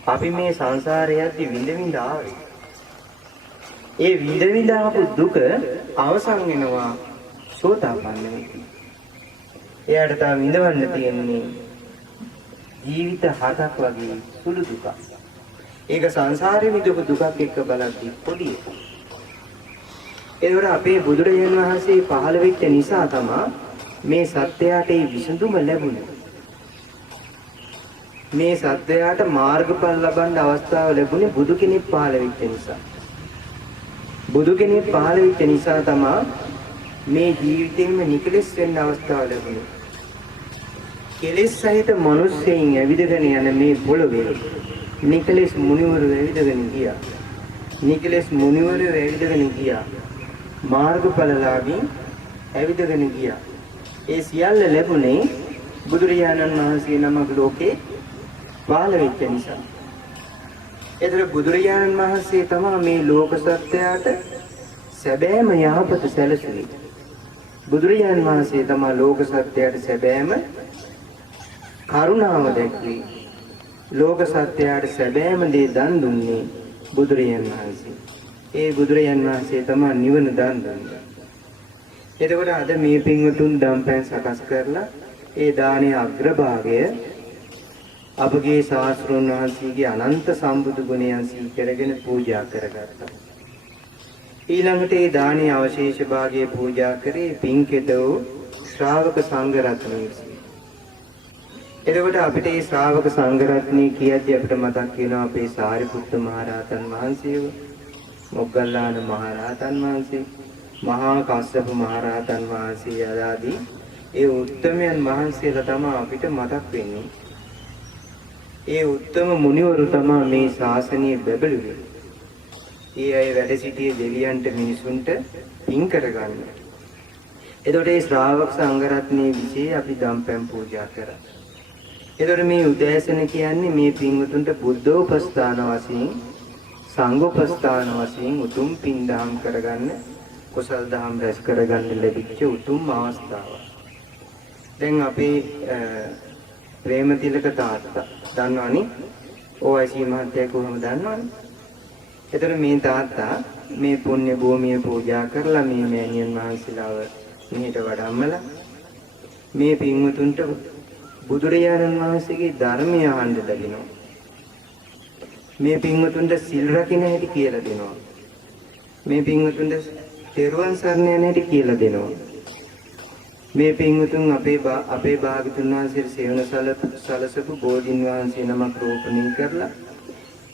අපි මේ සංසාරයේදී විඳ ආවේ. ඒ විඳ ආපු දුක අවසන් වෙනවා සෝතාපන්න වෙද්දී. එයාට තා විඳවන්න තියෙන්නේ ජීවිත 7ක් වගේ සුළු දුකක්. ඒක සංසාරේ විඳපු දුකක් එක්ක බලද්දී පොඩි එකක්. ඒවල අපේ බුදුරජාණන් වහන්සේ පහළ වෙච්ච නිසා තමයි මේ සත්‍යයට ඒ විසඳුම ලැබුණේ. මේ සත්‍යයට මාර්ගඵල ලබන්න අවස්ථාව ලැබුණේ බුදු කෙනෙක් පහළ වෙච්ච නිසා. බුදු කෙනෙක් පහළ වෙච්ච නිසා තමයි මේ ජීවිතේම නිකලෙස් වෙන්න අවස්ථාව ලැබුණේ. කෙලෙස් සහිත මිනිස්සෙයින් ඇවිදගෙන යන මේ පොළොවේ නිකලෙස් මුනිවරු ඇවිදගෙන ගියා. නිකලෙස් මුනිවරු ඇවිදගෙන ගියා. මාර්ගඵලලාභී ඇවිදගෙන ගියා. ඒ සියල්ල ලැබුණේ බුදුරජාණන් වහන්සේ නමක් ලෝකේ පහළ වෙච්ච නිසා. ඒතර බුදුරජාණන් වහන්සේ තමයි මේ ලෝක සත්‍යයට සැබෑම යහපත සැලසුවේ. බුදුරජාණන් වහන්සේ තමයි ලෝක සත්‍යයට සැබෑම කරුණාව දැක්වේ. ලෝක සත්‍යයට සැබෑම දේ දන් දුන්නේ බුදුරජාණන් වහන්සේ. ඒ බුදුරජාණන් වහන්සේ තමයි නිවන දන් දුන්නේ. එතකොට අද මේ පින්වතුන් දම්පැන් සකස් කරලා ඒ දානයේ අග්‍රභාගය අපගේ ශාස්ත්‍රඥ වහන්සේගේ අනන්ත සම්බුදු ගුණයන් සිහි කරගෙන පූජා කරගත්තා. ඊළඟට ඒ දානයේ අවශේෂ භාගය පූජා කරේ පින්කෙතෝ ශ්‍රාවක සංඝ රත්නයේ. එතකොට අපිට මේ ශ්‍රාවක සංඝ රත්නයේ කියද්දී අපිට මතක් වෙනවා අපේ සාරිපුත්ත මහ රහතන් වහන්සේව, මොග්ගල්ලාන මහ රහතන් වහන්සේ, මහා කස්සප මහ රහතන් වහන්සේ ආදී ඒ උත්තමයන් වහන්සේලා තමයි අපිට මතක් වෙන්නේ. ඒ උත්තම මුනිවරු තමයි මේ ශාසනය බැබළුවේ. ඒ අය වැඩ සිටියේ දෙවියන්ට මිනිසුන්ට පින් කරගන්න. එතකොට මේ ශ්‍රාවක සංඝ රත්නයේ විශේෂ අපි දම්පැන් පූජා කරා. ඒතර මේ උදෑසන කියන්නේ මේ පින්වතුන්ට බුද්ධෝපස්ථාන වශයෙන් සංඝෝපස්ථාන වශයෙන් උතුම් පින්දහම් කරගන්න කුසල් දහම් රැස් කරගන්න ලැබිච්ච උතුම් අවස්ථාවක්. දැන් අපේ ප්‍රේමතිලක තාත්තා දන්නවනේ OIC මහත්තයා කොහොමද දන්නවනේ. ඒතර මේ තාත්තා මේ පුණ්‍ය භූමිය පූජා කරලා මේ මෑණියන් වහන්සේලාව මෙහෙට වඩම්මලා මේ පින්වතුන්ට බුදුරජාණන් වහන්සේගේ ධර්මය අහන්න ලැබෙනවා. මේ පින්වතුන්ට සිල් රකින්න හැටි කියලා දෙනවා. මේ පින්වතුන්ට තෙරුවන් සරණ යන හැටි කියලා දෙනවා. මේ පින්වතුන් අපේ භාග්‍යතුන් වහන්සේට සේවන සලසපු බෝධින් වහන්සේ නමක් රෝපණය කරලා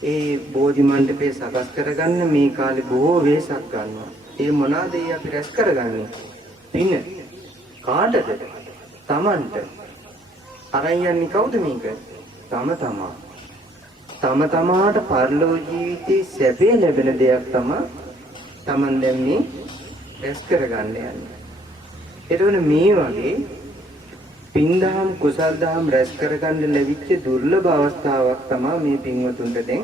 ඒ බෝධි මණ්ඩපේ සකස් කරගන්න මේ කාලේ බොහෝ වෙසක් ගන්නවා. ඒ මොනවාද අපි රැස් කරගන්නේ? පින. කාටද? Tamanට. අරන් යන්නේ කවුද මේක? තම තමාට පරලෝ ජීවිතේ සැපේ ලැබෙන දෙයක් තමයි Taman දැන් මේ රැස් කරගන්න යන්නේ. එතකොට මේ වගේ පින්දහම් කුසල් දහම් රැස් කරගන්න ලැබිච්ච දුර්ලභ අවස්ථාවක් තමයි මේ පින්වතුන්ට දැන්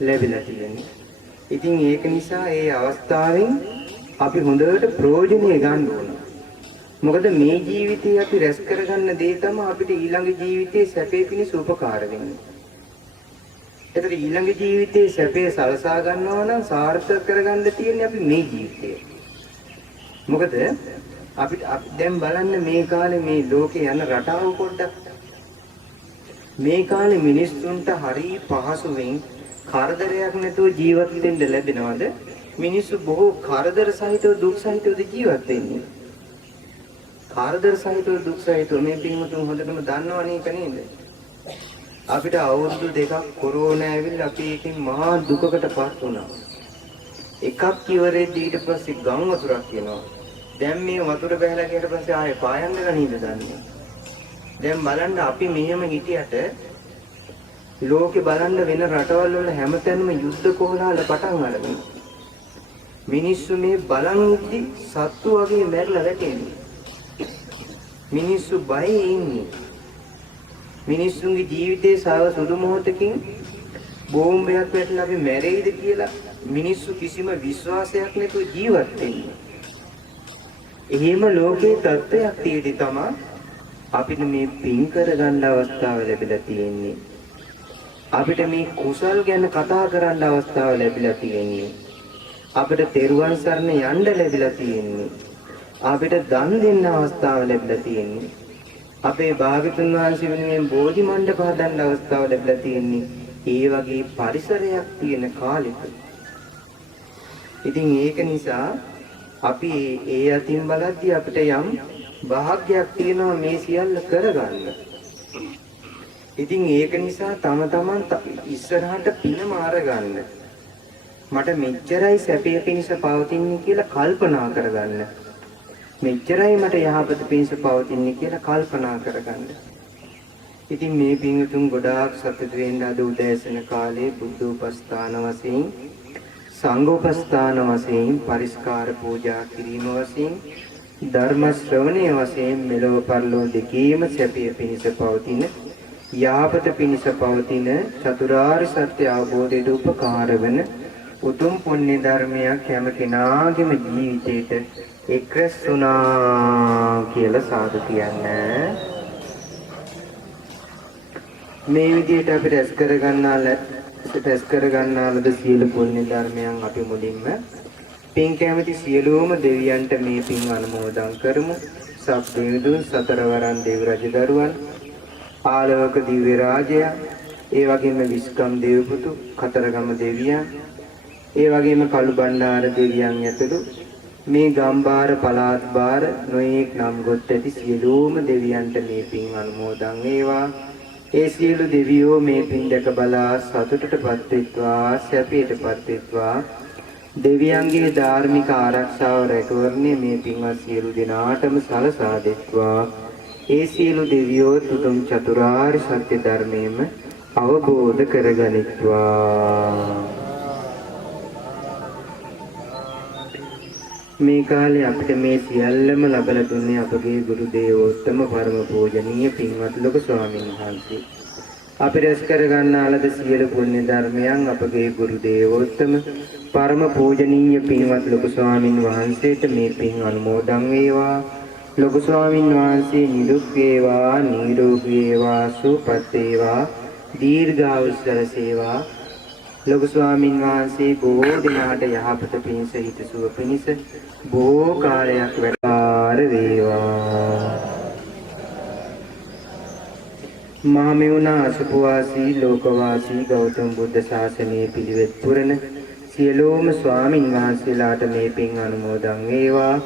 ලැබිලා තියෙන්නේ. ඉතින් ඒක නිසා ඒ අවස්ථාවෙන් අපි හොඳට ප්‍රයෝජනෙ ගන්න ඕන. මොකද මේ ජීවිතේ අපි රැස් කරගන්න දේ තමයි අපිට ඊළඟ ජීවිතේ සැපේ පිණිස උපකාර වෙන්නේ. ඒතර ඊළඟ ජීවිතේ සැපේ සලසා ගන්නවා නම් සාර්ථක කරගන්න තියෙන්නේ අපි මේ ජීවිතේ. මොකද අපිට දැන් බලන්න මේ කාලේ මේ ලෝකේ යන රටාව පොඩ්ඩක් මේ කාලේ මිනිස්සුන්ට හරි පහසුවෙන් කරදරයක් නැතුව ජීවත් වෙන්න ලැබෙනවද? මිනිස්සු බොහෝ කරදර සහිතව දුක් සහිතව ජීවත් වෙන්නේ. කරදර සහිතව දුක් සහිතව මේ පින්වතුන් හොඳටම දන්නවනේ ඒක නේද? අපිට අවුරුදු දෙකක් කොරෝනා ඇවිල්ලා අපි ඒකෙන් මහා දුකකටපත් වුණා. එකක් ඉවරෙද්දී ඊට පස්සේ ගම් වතුරක් එනවා. දැන් මේ වතුර බහැලා ගියට පස්සේ ආයේ පායන්න ගනීද දන්නේ. දැන් බලන්න අපි මෙහෙම හිටියට ලෝකේ බලන්න වෙන රටවල් වල හැමතැනම යුද්ධ කොහොලාල පටන් අරගෙන. මිනිස්සු මේ බලන් ඉද්දි සත්තු වගේ මැරලා වැටෙන්නේ. මිනිස්සු බයේ ඉන්නේ. මිනිස්සුන්ගේ ජීවිතේ සාව සුදු මොහොතකින් බෝම්බයක් වැටලා අපි මැරෙයිද කියලා මිනිස්සු කිසිම විශ්වාසයක් නැතුව ජීවත් වෙන්නේ. එහෙම ලෝකේ තත්ත්වයක් තියෙදි තමයි අපිට මේ පින් කරගන්න අවස්ථාව ලැබිලා තියෙන්නේ. අපිට මේ කුසල් ගැන කතා කරන්න අවස්ථාව ලැබිලා තියෙන්නේ. අපිට තෙරුවන් සරණ යන්න ලැබිලා තියෙන්නේ. අපිට දන් දෙන්න අවස්ථාව ලැබිලා තියෙන්නේ. අපේ භාග්‍යතුන් වහන්සේ වෙනුවෙන් බෝධි මණ්ඩප හදන්න අවස්ථාව ලැබිලා තියෙන්නේ. ඒ වගේ පරිසරයක් තියෙන කාලෙක. ඉතින් ඒක නිසා අපි ඒ අතින් බලද්දී අපිට යම් භාග්යක් තියෙනවා මේ සියල්ල කරගන්න. ඉතින් ඒක නිසා තම තමන් ඉස්සරහට පිනම අරගන්න. මට මෙච්චරයි සැපය පිණිස පවතින්නේ කියලා කල්පනා කරගන්න. මෙච්චරයි මට යහපත පිණිස පවතින්නේ කියලා කල්පනා කරගන්න. ඉතින් මේ පින්වතුන් ගොඩාක් සතුටු වෙන්න අද උදෑසන කාලේ බුද්ධෝපස්ථාන වශයෙන් සංඝෝපස්ථාන වශයෙන් පරිස්කාර පූජා කිරීම වශයෙන් ධර්ම ශ්‍රවණය වශයෙන් මෙලොව පරලොව දෙකේම සැපය පිණිස පවතින යහපත පිණිස පවතින චතුරාර්ය සත්‍ය අවබෝධයට උපකාර වන උතුම් පුණ්‍ය ධර්මයක් හැම කෙනාගේම ජීවිතේට එක්රැස් වුණා කියලා සාදු කියන්න. මේ විදිහට අපි රැස් කරගන්නාලද සියලු පුණ්‍ය ධර්මයන් අපි මුලින්ම පින් කැමති සියලුම දෙවියන්ට මේ පින් අනුමෝදන් කරමු. සබ් දෙවිඳුන් සතරවරන් දෙව් රජදරුවන් ආලෝක දිව්‍ය රාජය, ඒ වගේම විස්කම් දේවපුතු, කතරගම දෙවියන්, ඒ වගේම කළු බණ්ඩාර දෙවියන් ඇතුළු මේ ගම්බාර පළාත් බාර නොයෙක් නම් ගොත් ඇති සියලුම දෙවියන්ට මේ පින් අනුමෝදන් වේවා. ඒ සියලු දෙවියෝ මේ පින් දැක බලා සතුටටපත් වෙත්වා, සැපයටපත් වෙත්වා. දෙවියන්ගේ ධාර්මික ආරක්ෂාව රැකවරණය මේ පින්වත් සියලු දෙනාටම සලසා දෙත්වා. ඒ සියලු දෙවියෝ තුතුම් චතුරාර්ය සත්‍ය ධර්මයේම අවබෝධ කරගනිත්වා. මේ කාලේ අපිට මේ සියල්ලම ලබලා දුන්නේ අපගේ ගුරු දේවෝත්තම පරම පූජනීය පින්වත් ලොකු ස්වාමීන් වහන්සේ. අපි රැස් කර ගන්නා ලද සියලු පුණ්‍ය ධර්මයන් අපගේ ගුරු දේවෝත්තම පරම පූජනීය පින්වත් ලොකු ස්වාමීන් වහන්සේට මේ පින් අනුමෝදන් වේවා. ලොකු ස්වාමීන් වහන්සේ නිදුක් වේවා, නිරෝගී වේවා, සුවපත් වේවා, දීර්ඝායුෂ සැලසේවා. ලොකු ස්වාමීන් වහන්සේ බොහෝ දිනකට යහපත පිණිස හිතසුව පිණිස බොහෝ කාලයක් වැඩකාර වේවා. මහමෙවුනා අසුපවාසී ලෝකවාසී ගෞතම බුද්ධ ශාසනයේ පිළිවෙත් පුරන සියලුම ස්වාමින් වහන්සේලාට මේ පින් අනුමෝදන් වේවා.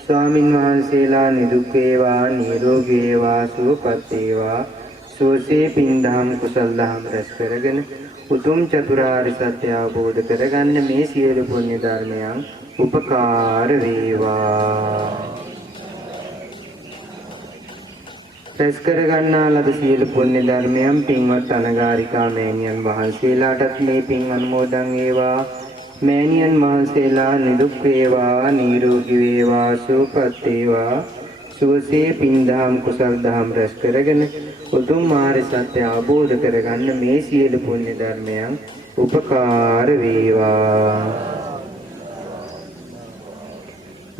ස්වාමින් වහන්සේලා නිදුක් වේවා, නිරෝගී වේවා, සුවපත් වේවා. සෝසේ පින් දහම් කුසල් දහම් රැස් කරගෙන උතුම් චතුරාර්ය සත්‍ය අවබෝධ කරගන්න මේ සියලු පුණ්‍ය ධර්මයන් උපකාර වේවා. රැස් කරගන්නා ලද සියලු පුණ්‍ය ධර්මයන් පින්වත් අනගාരികා මෑණියන් වහන්සේලාටත් මේ පින් අනුමෝදන් වේවා. මෑණියන් වහන්සේලා නිදුක් වේවා, නිරෝගී වේවා, සුවපත් වේවා. සුවසේ පින් දහම් කුසල් දහම් රැස් කරගෙන උතුම් ආර්ය සත්‍ය අවබෝධ කරගන්න මේ සියලු පුණ්‍ය ධර්මයන් උපකාර වේවා.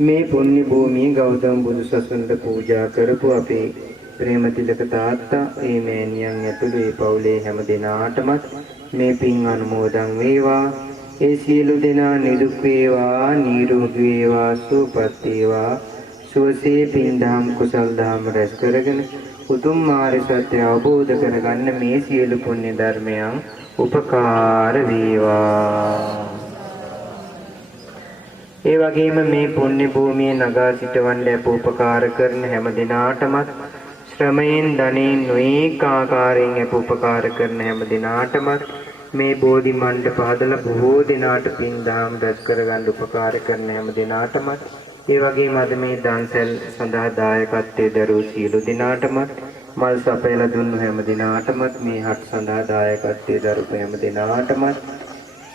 මේ පුණ්‍ය භූමියේ ගෞතම බුදු සසුනට පූජා කරපු අපේ ප්‍රේමතිලක තාත්තා, ඒ මෑණියන් ඇතුළු ඒ පවුලේ හැම දෙනාටම මේ පින් අනුමෝදන් වේවා. ඒ සියලු දෙනා නිදුක් වේවා, නිරෝගී වේවා, සුවපත් වේවා. සුවසේ පින් දහම් කුසල් දහම් රැස් කරගෙන උතුම් ආර්ය සත්‍ය අවබෝධ කරගන්න මේ සියලු පුණ්‍ය ධර්මයන් උපකාර වේවා. ඒ වගේම මේ පුණ්‍ය භූමියේ නගා සිටවන්න උපකාර කරන හැම දිනාටම ශ්‍රමයෙන් ධනෙන් නොඑක ආකාරයෙන් උපකාර කරන හැම දිනාටම මේ බෝධි මණ්ඩප හදලා බොහෝ දිනාට පින් දහම් රැස් කරගන්න උපකාර කරන හැම දිනාටම ඒ වගේම අද මේ දන්සැල් සඳහා දායකත්වයේ දරූ සියලු දිනාටම මල් සපයලා දුන්නු හැම දිනාටම මේ හත් සඳහා දායකත්වයේ දරපු හැම දිනාටම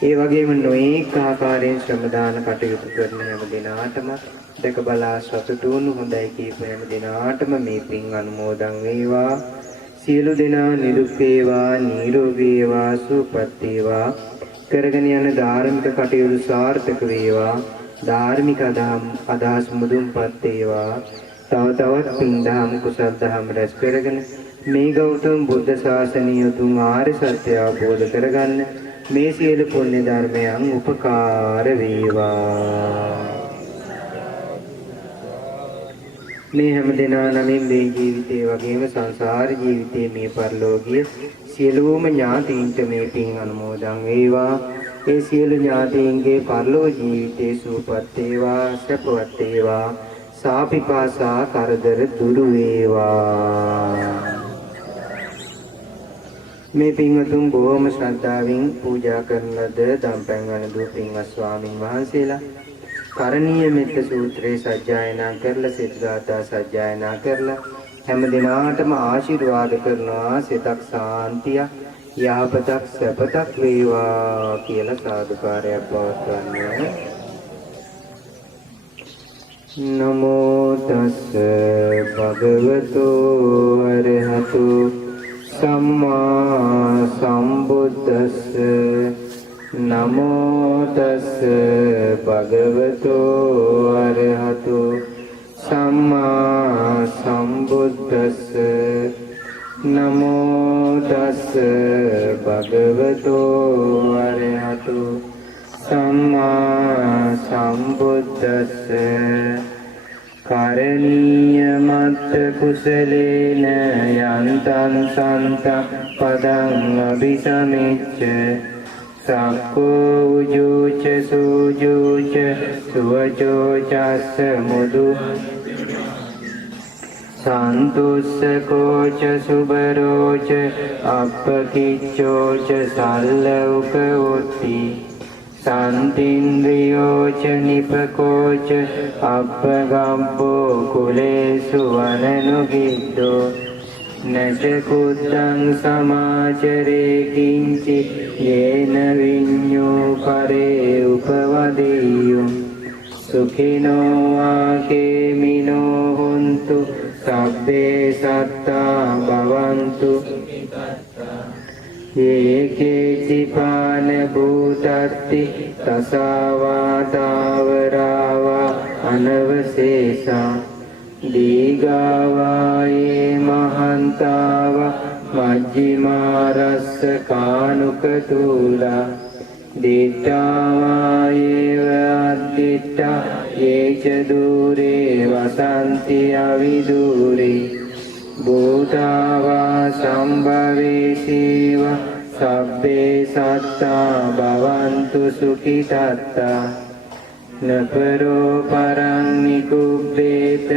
ඒ වගේම නොඑක ආකාරයෙන් ශ්‍රම දාන කටයුතු කරන හැම දිනාටම දෙක බලා සතුටු වුණු හොඳයි කියපු හැම දිනාටම මේ පින් අනුමෝදන් වේවා. සියලු දෙනා නිදුක් වේවා, නිරෝගී වේවා, සුවපත් වේවා. කරගෙන යන ධාර්මික කටයුතු සාර්ථක වේවා. ධාර්මික අදහස් මුදුන්පත් වේවා. තව තවත් පින් දහම් කුසල් දහම් රැස් කරගෙන මේ ගෞතම බුද්ධ ශාසනය උතුම් ආර්ය සත්‍ය අවබෝධ කරගන්න මේ සියලු පුණ්‍ය ධර්මයන් උපකාර වේවා. මේ හැම දෙනා නමින් මේ ජීවිතේ වගේම සංසාර ජීවිතේ මේ පරලෝකීය සියලුම ඥාතීන්ට මේ පින් අනුමෝදන් වේවා. ඒ සියලු ඥාතීන්ගේ පරලෝ ජීවිතේ සුවපත් වේවා, සැපවත් වේවා. සාපිපාසා කරදර දුරු වේවා. මේ පින්වතුන් බොහොම ශ්‍රද්ධාවෙන් පූජා කරන ලද දම්පැන් වළඳු පින්වත් ස්වාමින් වහන්සේලා කරණීය මෙත්ත සූත්‍රයේ සජ්ජායනා කරලා සිත ගාථා සජ්ජායනා කරලා හැම දිනාටම ආශිර්වාද කරනවා. සිතක් සාන්තිය, යහපතක් සැපතක් වේවා කියලා සාදුකාරයක් පවත්වන්නේ. නමෝ තස්ස භගවතු අරහතු සම්මා සම්බුද්දස්ස. නමෝ තස්ස භගවතු අරහතු සම්මා සම්බුද්දස්ස. නමෝ තස්ස භගවතු අරහතු සම්මා සම්බුද්දස්ස. කරණීය මත්ත කුසලේන යන්තං සන්තං පදං අபிසමිච්ඡ. සක්කෝ උජුච සුජුච සුවචෝ චස්ස මුදු සන්තුස්සකෝච සුබරෝච අප්පකිච්චෝච සල්ලෞක උත්ති. සන්තින්ද්‍රියෝච නිපකෝච අප්පගම්පෝ කුලේසු වනනුගිද්දෝ. නච කුද්දං සමාචරේ කිංචි යේන විඤ්ඤෝ කරේ උපවදෙය්‍යෝ. සුඛිනෝ ආකේමිනෝ හොන්තු සබ්බේ සත්තා භවන්තු ඒකේචිපාන භූතත්ති තසාවාතාවරාවා අනවශේෂා දීගාවායේ මහන්තාව මජ්ජිමාරස්ස කානුකතූලා දිට්ඨාවායේව අද්දිට්ඨා යේච දූරේ වසන්ති අවිදූරේ භූතාවා සම්භවේසීව සබ්බේ සත්තා භවන්තු සුඛිතත්තා නපරෝ පරං නිකුබ්බේත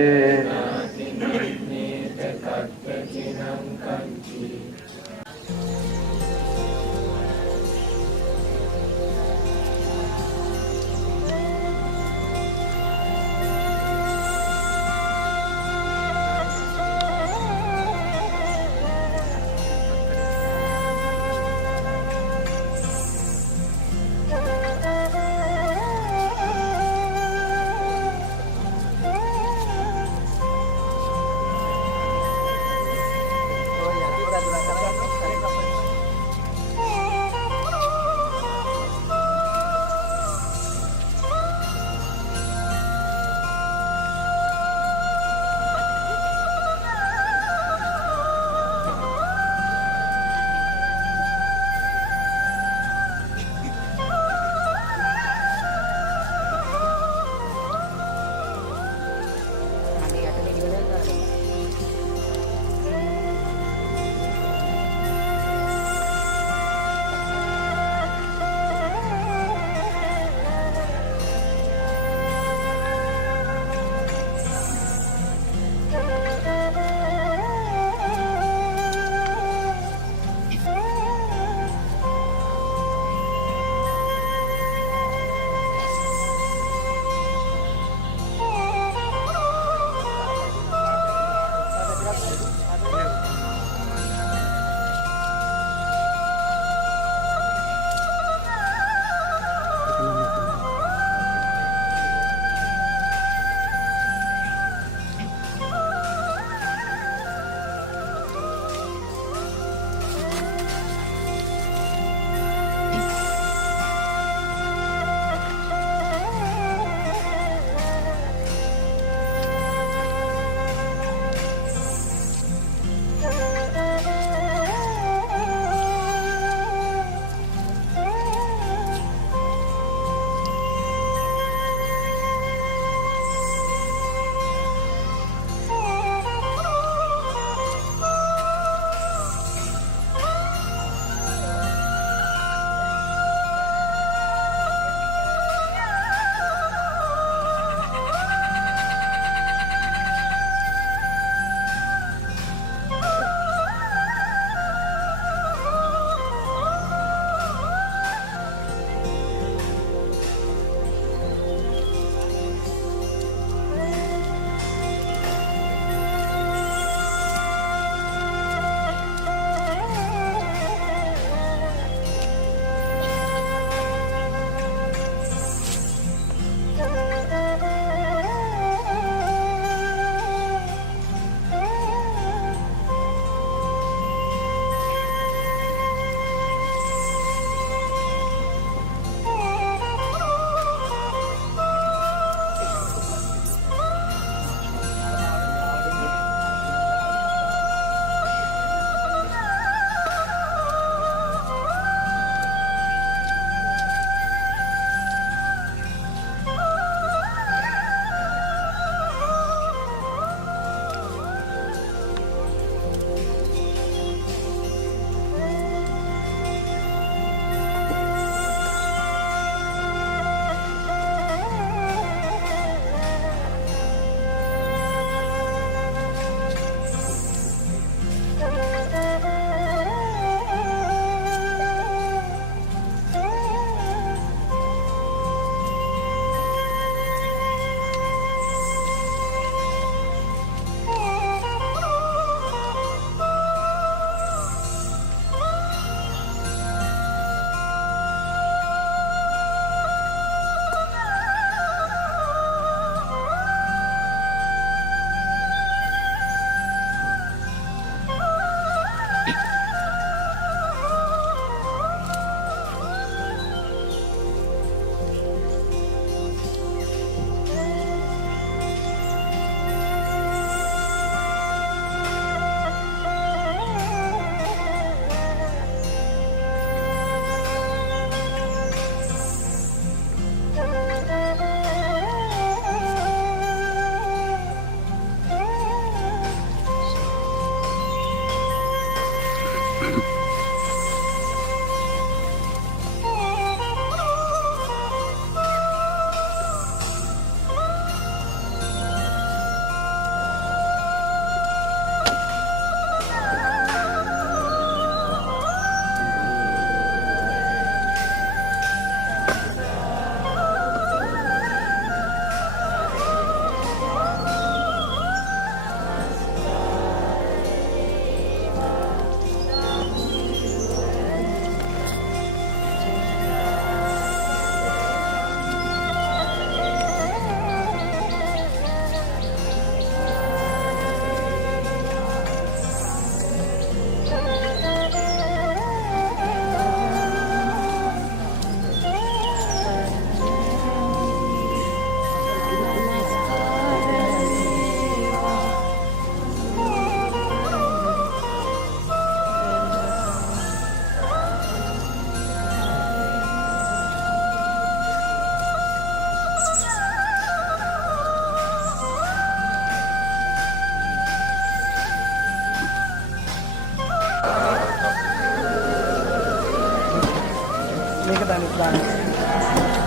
මේක තමයි දාන්නේ.